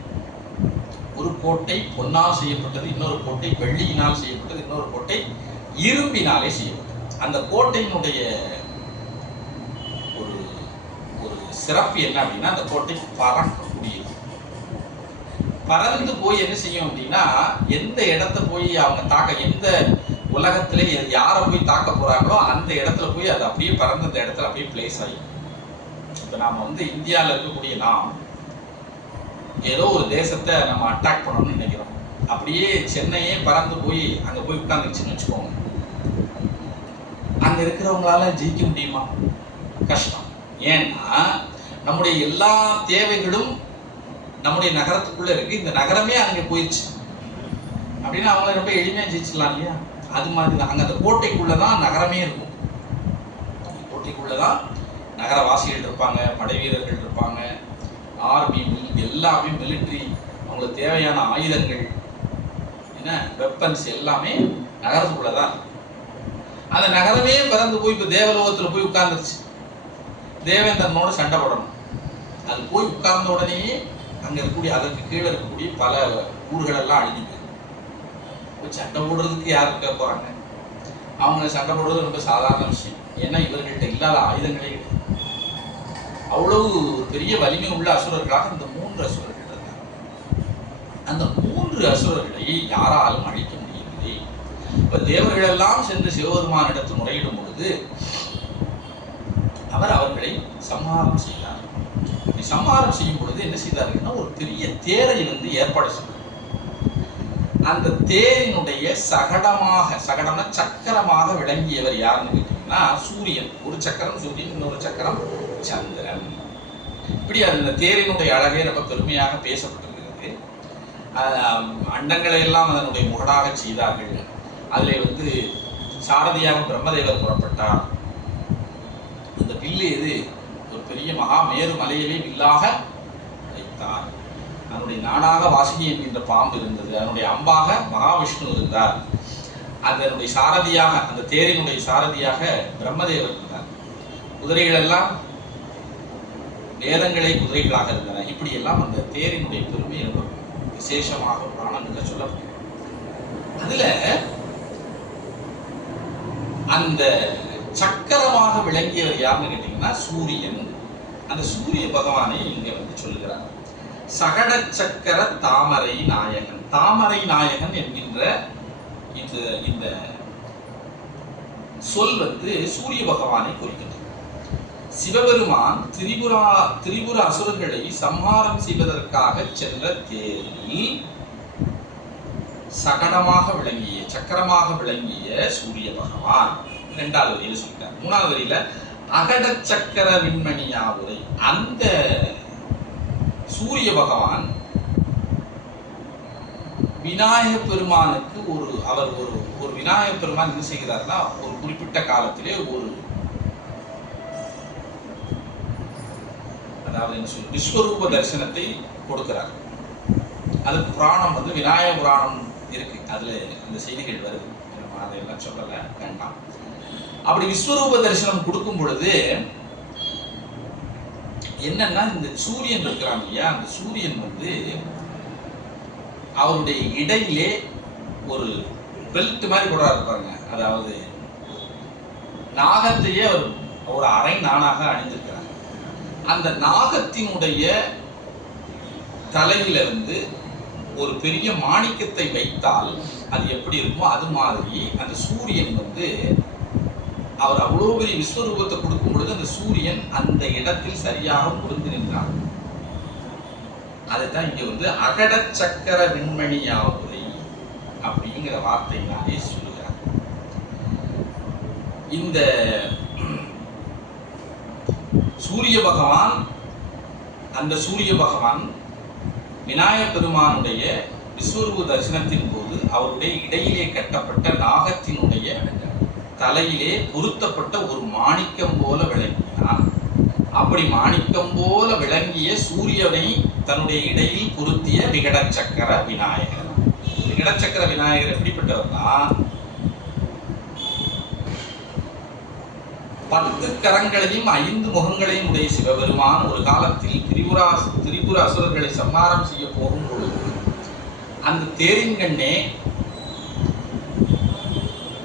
ஒரு கோட்டை பொன்னால் செய்யப்பட்டது, இன்னொரு கோட்டை வெள்ளியினால் செய்யப்பட்டது, இன்னொரு கோட்டை இரும்பினாலே செய்யப்பட்டது. அந்த கோட்டையினுடைய ஒரு ஒரு சிறப்பு என்ன அப்படின்னா, அந்த கோட்டை பறக்கக்கூடியது. பறந்து போய் என்ன செய்யும் அப்படின்னா, எந்த இடத்த போய் அவங்க தாக்க, எந்த உலகத்திலே யாரை போய் தாக்க போறாங்களோ அந்த இடத்துல போய் அது அப்படியே பறந்த அந்த இடத்துல அப்படியே பிளேஸ் ஆகி. இப்போ நாம இந்தியாவில் இருக்கக்கூடிய நாம் ஏதோ ஒரு தேசத்தை நம்ம அட்டாக் பண்ணணும்னு நினைக்கிறோம். அப்படியே சென்னையே பறந்து போய் அங்கே போய் உட்காந்துச்சுன்னு வச்சுக்கோங்க, அங்கே இருக்கிறவங்களால ஜெயிக்க முடியுமா? கஷ்டம். ஏன்னா நம்முடைய எல்லா தேவைகளும் நம்முடைய நகரத்துக்குள்ள இருக்கு. இந்த நகரமே அங்கே போயிடுச்சு அப்படின்னா அவங்கள ரொம்ப எளிமையாக ஜெயிச்சிடலாம் இல்லையா? அது மாதிரி தான் அங்கே அந்த கோட்டைக்குள்ளதான் நகரமே இருக்கும். கோட்டைக்குள்ளதான் நகரவாசிகள் இருப்பாங்க, படை வீரர்கள் இருப்பாங்க, ஆர்மி எல்லாமே, மிலிட்ரி, அவங்களுக்கு தேவையான ஆயுதங்கள், என்ன வெப்பன்ஸ் எல்லாமே நகரத்துக்குள்ளதான். அந்த நகரமே பறந்து போய் இப்போ தேவலோகத்தில் போய் உட்கார்ந்துருச்சு. தேவேந்திரனோட சண்டை போடணும். அது போய் உட்கார்ந்த உடனேயே அங்கே இருக்கக்கூடிய அதற்கு கீழே இருக்கக்கூடிய பல ஊர்கள் எல்லாம் அழிஞ்சு போயிடும். இப்போ சண்டை போடுறதுக்கு யார் இருக்க போறாங்க? அவங்க சண்டை போடுறது ரொம்ப சாதாரண விஷயம். ஏன்னா இவர்கள்ட்ட இல்லாத ஆயுதங்களே கிடையாது. அவ்வளவு பெரிய வலிமை உள்ள அசுரர்களாக இந்த 3 அசுரர்கள் இருந்தாங்க. அந்த 3 அசுரர்களை யாராலும் அழிக்க முடியவில்லை. இப்ப தேவர்கள் எல்லாம் சென்று சிவபெருமானிடத்தில் முறையிடும் பொழுது அவர் அவர்களை சம்ஹாரம் செய்தார். சம்ஹாரம் செய்யும் பொழுது என்ன செய்தார்கள்னா, ஒரு பெரிய தேரை ஏற்பாடு செய்தார். அந்த தேரினுடைய சகடம்னா சக்கரமாக விளங்கியவர் யாருன்னு கேட்டீங்கன்னா சூரியன். ஒரு சக்கரம் சூரியன், இன்னொரு சக்கரம் சந்திரன். இப்படி அந்த தேரினுடைய அழகே ரொம்ப பெருமையாக பேசப்பட்டிருக்கிறது. அண்டங்களை எல்லாம் அதனுடைய முகடாக செய்தார்கள். அதில் சாரதியாக பிரம்மதேவர் புறப்பட்டார். அந்த வில்லு எது? ஒரு பெரிய மகா மேரு மலையிலே வில்லாக வைத்தார். அதனுடைய நாடாக வாசுகி என்கின்ற பாம்பு இருந்தது. அதனுடைய அம்பாக மகாவிஷ்ணு இருந்தார். அதனுடைய சாரதியாக, அந்த தேரினுடைய சாரதியாக பிரம்மதேவர் இருந்தார். குதிரைகள் எல்லாம் வேதங்களே குதிரைகளாக இருந்தன. இப்படி எல்லாம் அந்த தேரினுடைய பெருமை விசேஷமாக புராணங்கள் சொல்லப்பட்டது. அதுல அந்த சக்கரமாக விளங்கியவர் யாருன்னு கேட்டீங்கன்னா சூரியன். அந்த சூரிய பகவானை இங்க சொல்லுகிறார். சகட சக்கர தாமரை நாயகன். தாமரை நாயகன் என்கின்ற இந்த சொல் சூரிய பகவானை குறிக்கிறது. சிவபெருமான் திரிபுர அசுரர்களை சம்ஹாரம் செய்வதற்காக சென்ற தேரில் சகடமாக விளங்கிய, சக்கரமாக விளங்கிய சூரிய பகவான் 2வது வரியில சொல்லிட்டார். 3வது வரியில அகட சக்கர விண்மணியாவுரை. அந்த சூரிய பகவான் விநாயக பெருமானுக்கு ஒரு விநாயக பெருமான் என்ன செய்கிறார்னா, ஒரு குறிப்பிட்ட காலத்திலே அதாவது என்ன சொல்லு விஸ்வரூப தரிசனத்தை கொடுக்கிறார். அதுக்கு புராணம் விநாயக புராணம் இருக்கு. அதுல அந்த செய்திகள் வருது. நம்ம அதையெல்லாம் சொல்லல, வேண்டாம். அப்படி விஸ்வரூப தரிசனம் கொடுக்கும் பொழுது என்னன்னா, இந்த சூரியன் இருக்கிறான் இல்லையா, அந்த சூரியன் அவருடைய இடையிலே ஒரு பெல்ட் மாதிரி கூட இருப்பாங்க. அதாவது நாகத்தையே அவர் ஒரு அரை நானாக அணிந்திருக்கிறார். அந்த நாகத்தினுடைய தலையில ஒரு பெரிய மாணிக்கத்தை வைத்தால் அது எப்படி இருக்குமோ அது மாதிரி அந்த சூரியன் அவர் அவ்வளோ பெரிய விஸ்வரூபத்தை கொடுக்கும் பொழுது அந்த சூரியன் அந்த இடத்தில் சரியாக பொருந்தி நின்றார். அதுதான் இங்க அகட சக்கர விண்மணியாவுரை அப்படிங்கிற வார்த்தையினாலே சொல்லுகிறார். இந்த சூரிய பகவான், அந்த சூரிய பகவான் விநாயக பெருமானுடைய விஸ்வரூப தரிசனத்தின் போது அவருடைய இடையிலே கட்டப்பட்ட நாகத்தினுடைய தலையிலே பொருத்தப்பட்ட ஒரு மாணிக்கம் போல விளங்கினான். அப்படி மாணிக்கம் போல விளங்கிய சூரியனை தன்னுடைய இடையில் பொருத்திய விகடச்சக்கர விநாயகர். விகடச்சக்கர விநாயகர் எப்படிப்பட்டவர்னா, 10 கரங்களையும் 5 முகங்களையும் உடைய சிவபெருமான் ஒரு காலத்தில் திரிபுர அசுரர்களை சம்மாரம் செய்ய போகும் பொழுது அந்த தேரின்கண்ணே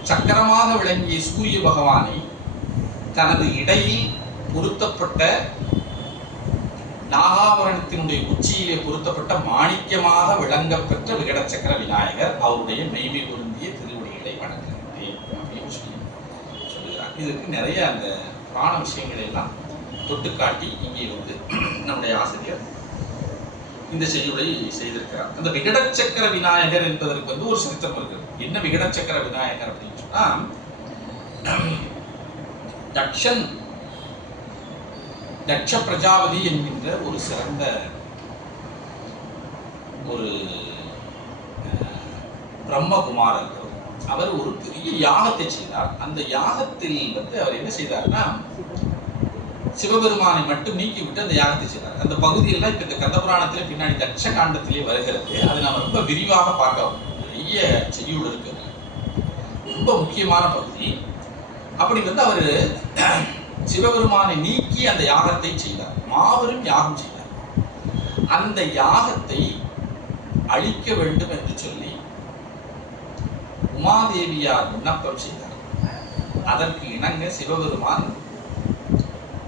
சக்கரமாக விளங்கிய சூரிய பகவானை தனது இடையில் பொருத்தப்பட்ட நாகாபரணத்தினுடைய உச்சியிலே பொருத்தப்பட்ட மாணிக்கமாக விளங்கப்பெற்ற விகடச்சக்கர விநாயகர் அவருடைய மெய்மை பொருந்திய திருவடிகளை வணங்குகிறேன் அப்படின்னு சொல்லுகிறார். இதற்கு நிறைய அந்த புராண விஷயங்களை எல்லாம் தொட்டுக்காட்டி இங்கே வந்து நம்முடைய ஆசிரியர் இந்த செய்யுளை செய்திருக்கிறார். அந்த விகடச்சக்கர விநாயகர் என்பதற்கு வந்து ஒரு சரித்திரம் இருக்கிறது. என்ன விகடச்சக்கர விநாயகர் அப்படின்னு சொன்னா, தட்ச பிரஜாபதி என்கின்ற ஒரு சிறந்த ஒரு பிரம்மகுமாரர். அவர் ஒரு பெரிய யாகத்தை செய்தார். அந்த யாகத்தில் வந்து அவர் என்ன செய்தார்னா, சிவபெருமானை மட்டும் நீக்கிவிட்டு அந்த யாகத்தை செய்தார். அந்த பகுதியெல்லாம் இப்ப இந்த கந்தபுராணத்திலே பின்னாடி தட்ச காண்டத்திலே வருகிறது. அதை நாம் ரொம்ப விரிவாக பார்க்க நிறைய செய்யுள் இருக்கு. ரொம்ப முக்கியமான பகுதி. அப்படி வந்து அவர் சிவபெருமானை நீக்கி அந்த யாகத்தை செய்தார். மாபெரும் யாகம் செய்தார். அந்த யாகத்தை அழிக்க வேண்டும் என்று சொல்லி உமாதேவியார் விண்ணப்பம் செய்தார். அதற்கு இணங்க சிவபெருமான்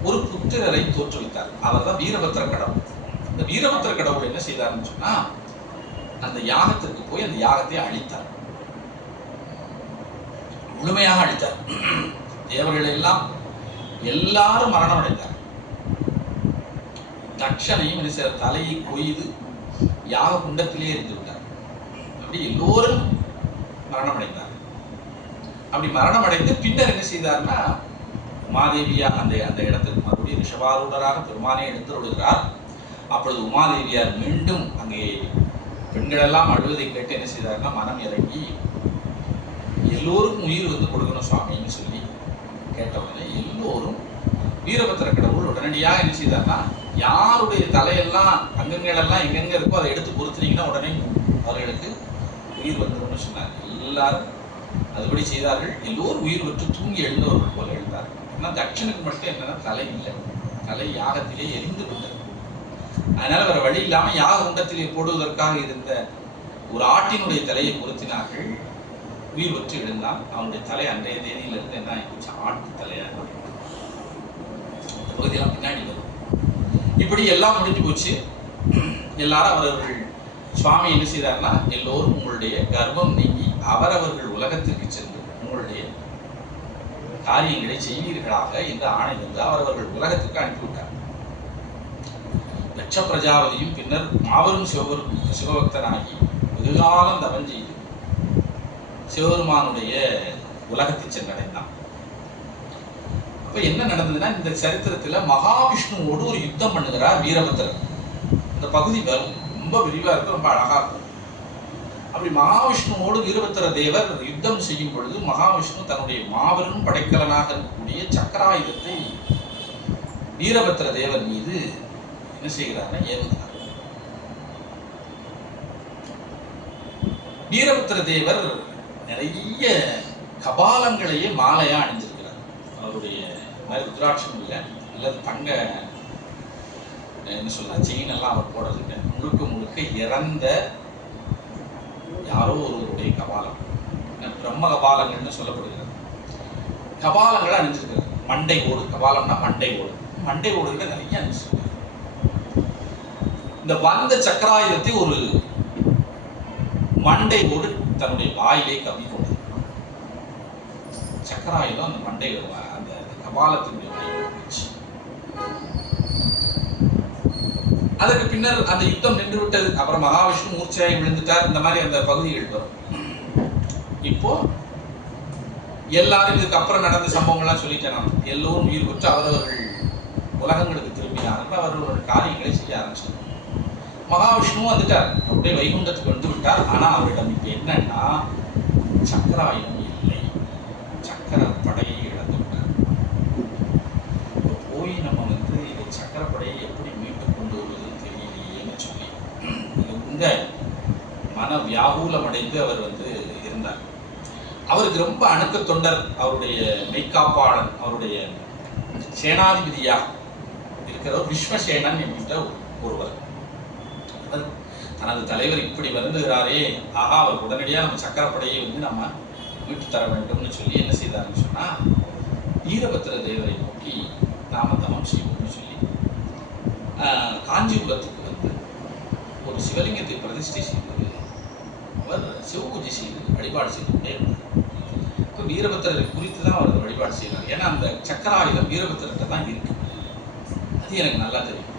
ஒரு புத்திரரை தோற்றுவித்தார். அவர் தான் வீரபத்திர கடவுள். இந்த வீரபத்திர கடவுள் என்ன செய்தார்னு சொன்னா, அந்த யாகத்திற்கு போய் அந்த யாகத்தை அழித்தார். முழுமையாக அழித்தார். தேவர்கள் எல்லாம் எல்லாரும் மரணம் அடைந்தார். தட்சனையும் தலையை கொய்து யாக குண்டத்திலே இருந்து விட்டார். அப்படி எல்லோரும் மரணம் அடைந்தார். அப்படி மரணம் அடைந்து பின்னர் என்ன செய்தார்னா, உமாதேவியார் அந்த இடத்திற்கு மறுபடியும் ரிஷபாரூடராக பெருமானே எழுந்தருளுகிறார். அப்பொழுது உமாதேவியார் மீண்டும் அங்கே பெண்கள் எல்லாம் அழுவதை கேட்டு என்ன செய்தார்னா, மனம் இறங்கி எல்லோருக்கும் உயிர் வந்து கொடுக்கணும் சுவாமின்னு சொல்லி கேட்டவுடனே எல்லோரும் வீரபத்திர கடவுள் உடனடியாக என்ன செய்தார்னா, யாருடைய தலையெல்லாம் அங்கங்கள் எல்லாம் எங்கெங்க இருக்கோ அதை எடுத்து பொறுத்துனீங்கன்னா உடனே அவர்களுக்கு உயிர் வந்துடும் சொன்னார். எல்லாரும் அதுபடி செய்தார்கள். எல்லோரும் உயிர் பெற்று தூங்கி எழுந்தவர்கள் போல எழுந்தார். ஆனால் தட்சனுக்கு மட்டும் என்னன்னா தலை இல்லை. தலை யாகத்திலே எரிந்து விட்டது. அதனால வேற வழி இல்லாமல் யாக குண்டத்திலே போடுவதற்காக இருந்த ஒரு ஆட்டினுடைய தலையை பொருத்தினார்கள். உயிர் பெற்று எழுந்தான். அவனுடைய தலை அன்றைய தேதியிலிருந்து என்ன ஆயிடுச்சு, ஆட்டு தலையாக. இந்த பகுதியெல்லாம் பின்னாடி வரும். இப்படி எல்லாம் முடிஞ்சு போச்சு. எல்லாரும் அவரவர்கள் சுவாமி என்ன செய்தார்னா, எல்லோரும் உங்களுடைய கர்ப்பம் நீங்கி அவரவர்கள் உலகத்திற்கு சென்று உங்களுடைய காரியங்களை செய்வீர்களாக என்று ஆணை வந்து அவரவர்கள் உலகத்திற்கு அனுப்பிவிட்டார். லட்ச பிரஜாபதியும் பின்னர் மாபெரும் சிவபக்தனாகி வெகுகாலம் தவம் செய்து சிவபெருமானுடைய உலகத்தை சென்றடைந்தான். அப்ப என்ன நடந்ததுன்னா, இந்த சரித்திரத்துல மகாவிஷ்ணுவோடு ஒரு யுத்தம் பண்ணுகிறார் வீரபத்திரர். இந்த பகுதி ரொம்ப விரிவா இருக்கும், ரொம்ப அழகா இருக்கும். அப்படி மகாவிஷ்ணுவோடு வீரபத்திர தேவர் யுத்தம் செய்யும் பொழுது மகாவிஷ்ணு தன்னுடைய மாபெரும் படைக்கலனாக இருக்கக்கூடிய சக்கராயுதத்தை வீரபத்திர தேவர் மீது என்ன செய்கிறார்னா ஏவுகிறார். வீரபத்திர தேவர் நிறைய கபாலங்களையே மாலையா அணிஞ்சிருக்கிறார். அவருடைய ருத்ராட்சம் இல்லை, அல்லது தங்க என்ன சொல்லலாம் செயின் எல்லாம் அவர் போடுறதுக்கு முழுக்க முழுக்க இறந்த யாரோ ஒருவருடைய கபாலம், பிரம்ம கபாலங்கள்னு சொல்லப்படுகிறது. கபாலங்களை அணிஞ்சிருக்கிறார். மண்டை ஓடு, கபாலம்னா மண்டை ஓடு. மண்டை ஓடுகிட்ட நிறைய அணிஞ்சிருக்கிறார். இந்த வந்த சக்கராயுதத்தை ஒரு மண்டை ஓடு தன்னுடைய வாயிலே கவி கொண்டது. சக்கராயுதம் அந்த மண்டை அந்த கபாலத்தினுடைய வாயில் போச்சு. அதற்கு பின்னர் அந்த யுத்தம் நின்று விட்டது. அப்புறம் மகாவிஷ்ணு மூர்ச்சையாகி விழுந்துட்டார். இந்த மாதிரி அந்த பகுதிகள் வரும். இப்போ எல்லாரும் இதுக்கு அப்புறம் நடந்த சம்பவங்கள்லாம் சொல்லிட்டேன் நான். எல்லோரும் உயிர் பெற்று அவரவர்கள் உலகங்களுக்கு திரும்பினார்கள். அவர்கள் காரியங்களை செய்ய ஆரம்பிச்சார். மகாவிஷ்ணுவும் வந்துட்டார், அவருடைய வைகுண்டத்துக்கு வந்து விட்டார். ஆனா அவரிடம் இப்ப என்னன்னா, சக்கராயுதம் இல்லை, சக்கர படையை இழந்து விட்டார். போய் நம்ம வந்து இந்த சக்கரப்படையை எப்படி மீட்டு கொண்டு வருவது தெரியலையேன்னு சொல்லி இந்த மன வியாகுலம் அடைந்து அவர் வந்து இருந்தார். அவருக்கு ரொம்ப அணுக்க தொண்டர், அவருடைய மெய்காப்பாளன், அவருடைய சேனாதிபதியாக இருக்கிறவர் விஸ்வசேனன் என்கின்ற ஒருவர். தனது தலைவர் இப்படி வருந்துகிறாரே, ஆகா அவர் உடனடியாக நம்ம சக்கரப்படையை நம்ம மீட்டு தர வேண்டும்னு சொல்லி என்ன செய்தாருன்னு சொன்னா, வீரபத்திர தேவரை நோக்கி நாம தமம் செய்வோம்னு சொல்லி காஞ்சிபுரத்துக்கு ஒரு சிவலிங்கத்தை பிரதிஷ்டை செய்வது, அவர் சிவபூஜை செய்து வழிபாடு செய்து கொண்டே இருந்தார். இப்போ வீரபத்திரரை குறித்து தான் அவர் வழிபாடு செய்கிறார். ஏன்னா அந்த சக்கராயுதம் வீரபத்திரத்தை தான் இருக்கு, அது எனக்கு நல்லா தெரியும்.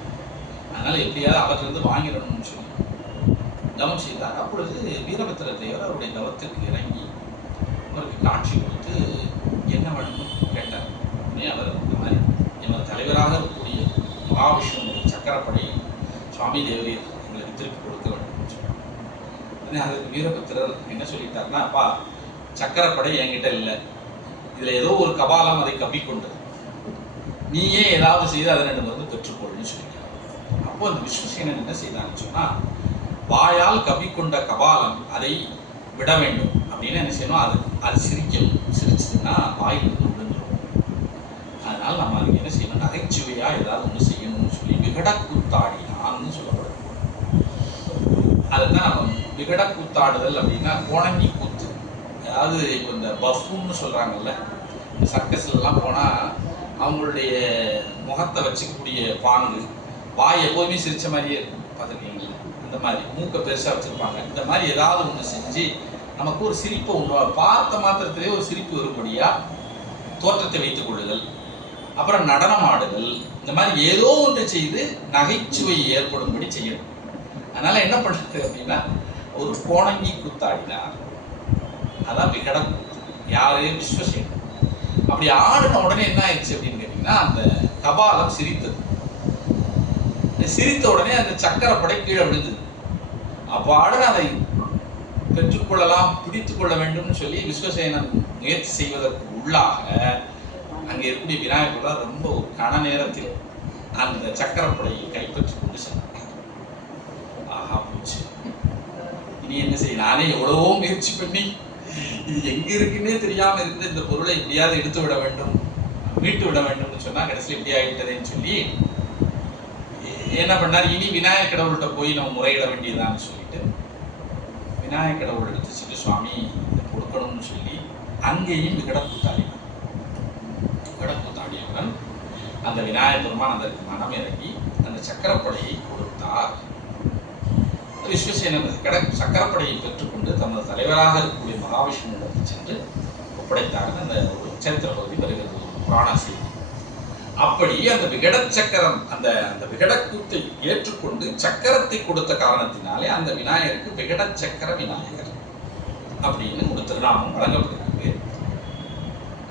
அதனால எப்படியாவது அவற்றிலிருந்து வாங்கிடணும்னு சொல்லி தவம் செய்தார். அப்பொழுது வீரபத்திர தேவர் அவருடைய தவத்திற்கு இறங்கி அவருக்கு காட்சி கொடுத்து என்ன வேணும்னு கேட்டார். அவர் இந்த மாதிரி எமது தலைவராக இருக்கக்கூடிய மகாவிஷ்ணு சக்கரப்படை சுவாமி தேவரீர் எங்களுக்கு திருப்பி கொடுக்க வேண்டும் சொன்னார். அதுக்கு வீரபத்திரர் என்ன சொல்லிட்டாருன்னா, அப்பா சக்கரப்படை என்கிட்ட இல்லை, இதில் ஏதோ ஒரு கபாலம் அதை கவ்விக்கொண்டது, நீயே ஏதாவது செய்து அதனிடமிருந்து பெற்றுக்கொள்ளுன்னு சொல்லிட்டார். அப்போ அந்த விஸ்வசேனன் என்ன செய்தான்னு சொன்னா, வாயால் கவ்விக்கொண்ட கபாலம் அதை விட வேண்டும் அப்படின்னு என்ன செய்யணும், அது சிரிக்கணும். சிரிச்சதுன்னா வாயிலிருந்து விழுந்துடும். அதனால நம்ம அதுக்கு என்ன செய்யணும், நகைச்சுவையா ஏதாவது ஒன்று செய்யணும்னு சொல்லி விகடக்கூத்தாடினான்னு சொல்லப்படும். அதுதான் நம்ம விகடக்கூத்தாடுதல் அப்படின்னா கோணங்கி கூத்து. அதாவது இப்போ இந்த பஃபூன்னு சொல்றாங்கல்ல, சர்க்கஸ்லாம் போனா அவங்களுடைய முகத்தை வச்சுக்கக்கூடிய பாங்கு, வாய் எப்போதுமே சிரிச்ச மாதிரியே இருக்கும் பார்த்துருக்கீங்களா, அந்த மாதிரி மூக்கை பெருசாக வச்சுருப்பாங்க. இந்த மாதிரி ஏதாவது ஒன்று செஞ்சு நமக்கு ஒரு சிரிப்பை பார்த்த மாத்திரத்திலே ஒரு சிரிப்பு வரும்படியாக தோற்றத்தை வைத்துக் கொள்ளுதல், அப்புறம் நடனம் ஆடுதல், இந்த மாதிரி ஏதோ ஒன்று செய்து நகைச்சுவை ஏற்படும்படி செய்யணும். அதனால என்ன பண்ணுறது அப்படின்னா, ஒரு கோணங்கி கூத்தாடினார். அதான் விகட கூத்து. யாரு? விஸ்வசேனன். அப்படி ஆடின உடனே என்ன ஆயிடுச்சு அப்படின்னு கேட்டீங்கன்னா, அந்த கபாலம் சிரித்தது. சிரித்த உடனே அந்த சக்கரப்படை கீழே விழுந்தது. அவ்வாறு அதை பெற்றுக்கொள்ளலாம், பிடித்துக் கொள்ள வேண்டும் சொல்லி விஸ்வசேனன் முயற்சி செய்வதற்கு உள்ளாக அங்கே இருக்கக்கூடிய விநாயகர் ரொம்ப ஒரு கன நேரத்தில் அந்த சக்கரப்படையை கைப்பற்றி கொண்டு சென்றார். ஆஹா போச்சு, இனி என்ன செய்ய, நானே எவ்வளவோ முயற்சி பண்ணி இது எங்க இருக்குன்னே தெரியாம இருந்த இந்த பொருளை எப்படியாவது எடுத்து விட வேண்டும், மீட்டு விட வேண்டும்னு சொன்னா கடைசியில் இப்படி ஆகிட்டதேன்னு சொல்லி என்ன பண்ணார், இனி விநாயகர் கடவுள்கிட்ட போய் நம்ம முறையிட வேண்டியதான்னு சொல்லிட்டு விநாயகர் கடவுள் எடுத்து சொல்லி சுவாமி இதை கொடுக்கணும்னு சொல்லி அங்கேயும் விகடக்கூத்தாடினார். விகடக்கூத்தாடியவுடன் அந்த விநாயகர் பெருமான் அதற்கு மனம் இறங்கி அந்த சக்கரப்படையை கொடுத்தார். விஸ்வசேனன் சக்கரப்படையை பெற்றுக்கொண்டு தமது தலைவராக இருக்கக்கூடிய மகாவிஷ்ணுவிடத்தில் சென்று ஒப்படைத்தார். அந்த ஒரு சரித்திர பகுதி வருகிறது, புராண செய்தி. அப்படி அந்த விகட சக்கரம், அந்த விகடக்கூத்தை ஏற்றுக்கொண்டு சக்கரத்தை கொடுத்த காரணத்தினாலே அந்த விநாயகருக்கு விகட சக்கர விநாயகர் அப்படின்னு ஒரு திருநாமம் வழங்கப்பட்டிருக்கு.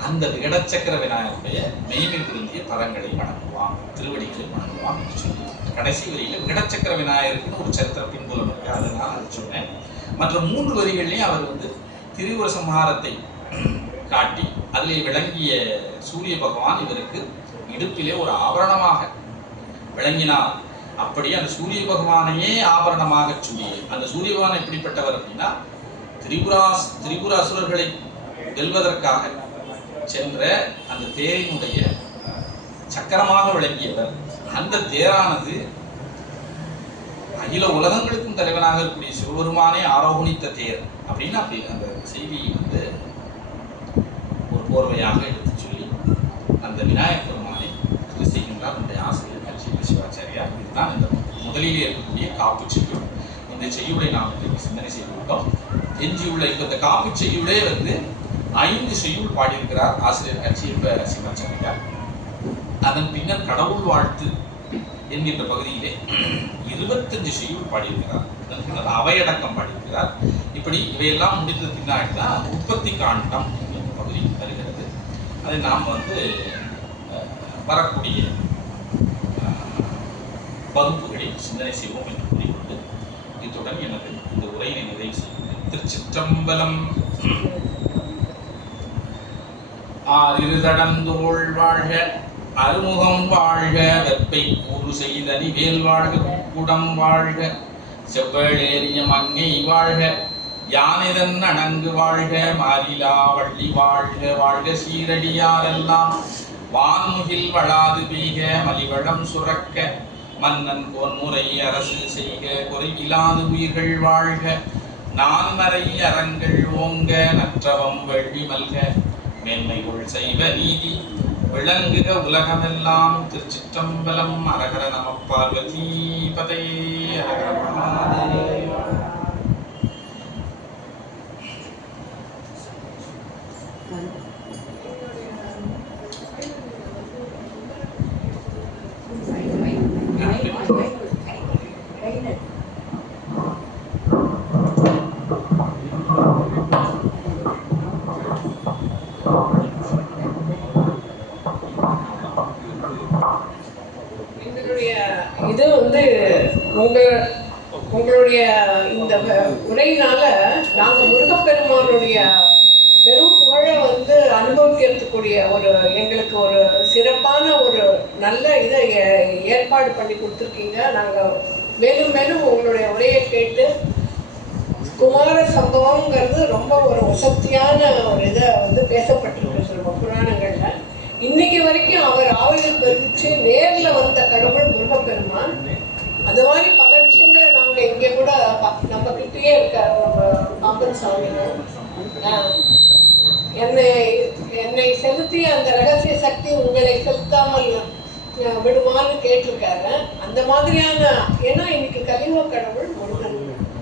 அந்த விகட சக்கர விநாயகருடைய மெய்மை பொருந்திய பதங்களை வணங்குவான், திருவடிகளை வணங்குவான் என்று சொல்லி கடைசி வரியில விகடச்சக்கர விநாயகருக்குன்னு ஒரு சரித்திர பின்புலம் இருக்கு, அதை நான் அதை சொன்னேன். மற்ற 3 வரிகள்லையும் அவர் திரிபுர சம்ஹாரத்தை காட்டி அதிலே விளங்கிய சூரிய பகவான் இவருக்கு இடுப்பிலே ஒரு ஆபரணமாக விளங்கினார். அப்படி அந்த சூரிய பகவானையே ஆபரணமாக சொல்லி, அந்த சூரிய பகவான் எப்படிப்பட்டவர் அப்படின்னா, திரிபுராசுரர்களை வெல்வதற்காக சென்ற அந்த தேரினுடைய சக்கரமாக விளங்கியவர். அந்த தேரானது அகில உலகங்களுக்கும் தலைவனாக இருக்கக்கூடிய சிவபெருமானே ஆரோகணித்த தேர் அப்படின்னு அப்படி அந்த செய்தியை ஒரு போர்வையாக எடுத்து சொல்லி அந்த விநாயகர் பெருமானை செய்கின்றார் நம்முடைய ஆசிரியர் கட்சி சிவாச்சாரியார். இதுதான் இந்த முதலிலே இருக்கக்கூடிய காப்பு செய்யுள். இந்த செய்யுளை நாம் இன்றைக்கு சிந்தனை செய்துவிட்டோம். எஞ்சியுள்ள இப்போ இந்த காப்பு செய்யுளே 5 செய்யுள் பாடியிருக்கிறார் ஆசிரியர் கட்சி சிவாச்சாரியார். அதன் பின்னர் கடவுள் வாழ்த்து என்கின்ற பகுதியிலே 25 செய்யுள் பாடியிருக்கிறார். அதன் பின்னர் அவையடக்கம் பாடியிருக்கிறார். இப்படி இவையெல்லாம் முடிந்த பின்னாடி தான் உற்பத்தி காண்டம் என்கின்ற பகுதி வருகிறது. அதை நாம் வரக்கூடிய வகுப்புகளில் சிந்தனை செய்வோம் என்று கூறிக்கொண்டு இத்துடன் எனது இந்த உரையினை நிறைவு செய்கிறேன். திருச்சிற்றம்பலம். ஆறிருதடந்தோள் வாழ்க, அருமுகம் வாழ்க, வெப்பை கூறு செய்தனி வேல் வாழ்க, குடம் வாழ்க, செவ்வளேறிய மங்கை வாழ்க, யானைதன் அணங்கு வாழ்க, மாரிலா வள்ளி வாழ்க, வாழ்க சீரடியாரெல்லாம் வான்முகில் வளாது வீக மலிவளம் சுரக்க மன்னன் கோன்முறை அரசு செய்க குறையிலாது உயிர்கள் வாழ்க நான்மறை அறங்கள் ஓங்க நற்றவம் வேள்வி மல்க மேன்மைகள் செய்வ நீதி விளங்குக உலகமெல்லாம். திருச்சிற்றம்பலம். அரகர நம பார்வதி பதே. அரகர மகாதேவா. இது உங்களுடைய இந்த உரையினால நாங்கள் முருகப்பெருமானுடைய பெரும் புகழை அனுபவிக்கிறதுக்கூடிய எங்களுக்கு ஒரு சிறப்பான ஒரு நல்ல இதை ஏற்பாடு பண்ணி கொடுத்துருக்கீங்க. நாங்கள் மேலும் மேலும் உங்களுடைய உரையை கேட்டு குமார சம்பவங்கிறது ரொம்ப ஒரு வசத்தியான ஒரு இதை பேசப்பட்டிருக்கு நம்ம புராணங்களில். இன்னைக்கு வரைக்கும் அவர் ஆவலில் பெருச்சு நேரில் வந்த கடவுள் முருகப்பெருமான். அந்த மாதிரி பல விஷயங்களை நாங்கள் இங்கே கூட நம்ம கிட்டேயே இருக்கார் நம்ம பாம்பன் சாமிகள். என்னை செலுத்திய அந்த ரகசிய சக்தி உங்களை செலுத்தாமல் விடுமான்னு கேட்டிருக்காரு. அந்த மாதிரியான ஏன்னா இன்னைக்கு கலியுக கடவுள் முருகன்.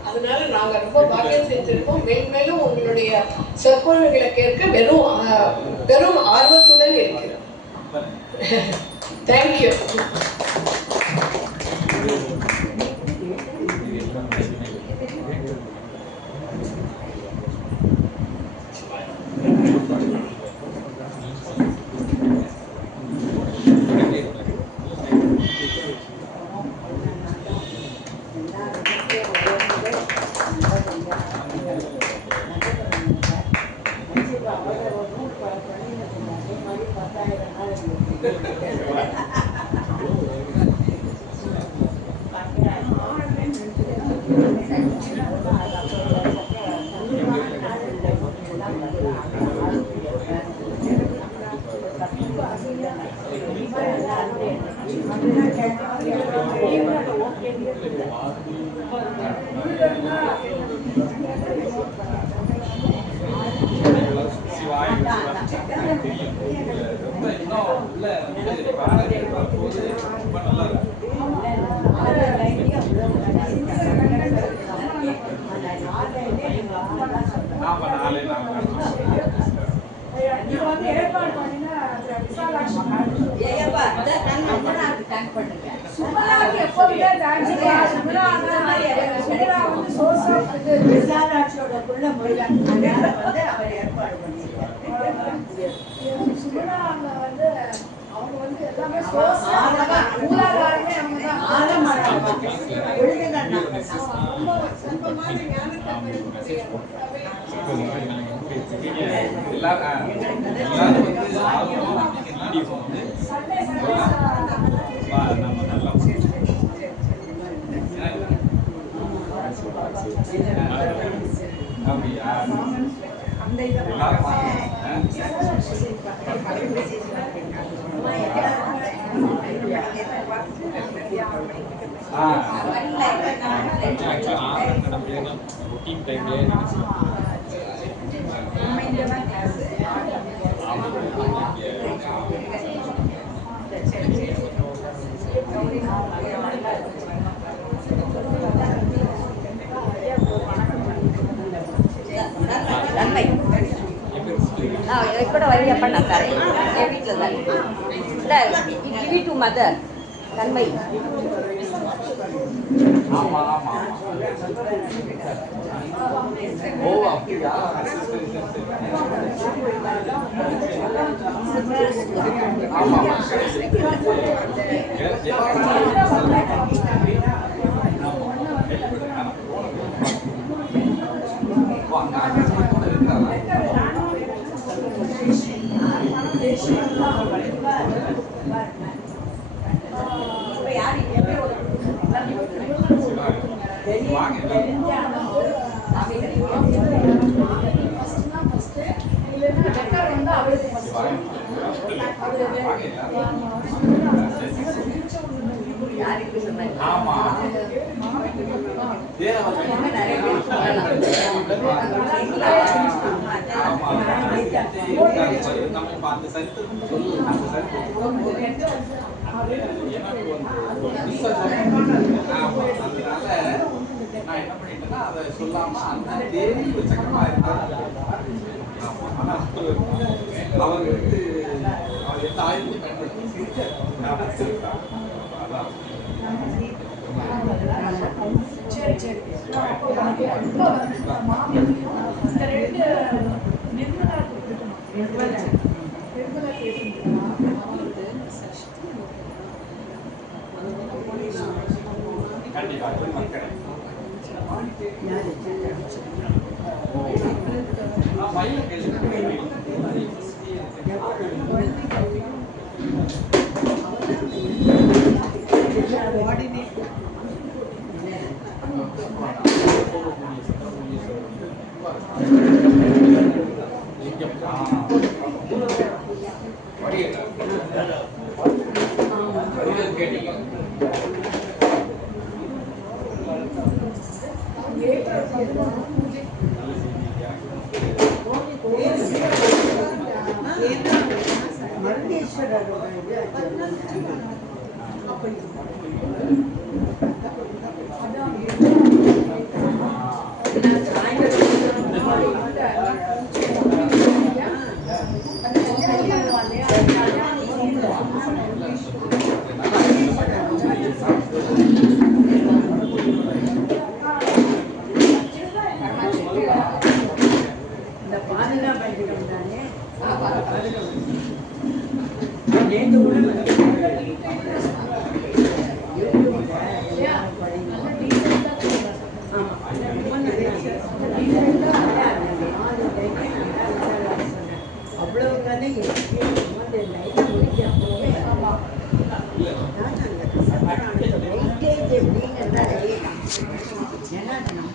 அதனால நாங்கள் ரொம்ப பாக்கியம் செஞ்சிருக்கோம். மேலும் உங்களுடைய சொற்பொழிவுகளை கேட்க பெரும் ஆர்வத்துடன் இருக்கிறோம். தேங்க்யூ. ఇక్కడ వరి చెప్పండి సార్ ఏ వీటిలో సార్ గివ్ టు మదర్ తన్మై ஓ அப்படியா ஆமா அவளுக்கு யாருக்கு சொன்னாங்க? ஆமா நான் என்ன பண்ணிட்டேன்னா அதை சொல்லாம அந்த தேதி சக்கரமா இருக்காரு. அவர் வந்து அவர் எந்த ஆயுதத்தையும் பயன்படுத்தி அதான் சரி சரி இந்த ரெண்டு நிர்மலா கண்டிப்பா மக்கள் மயில அவ்வளவு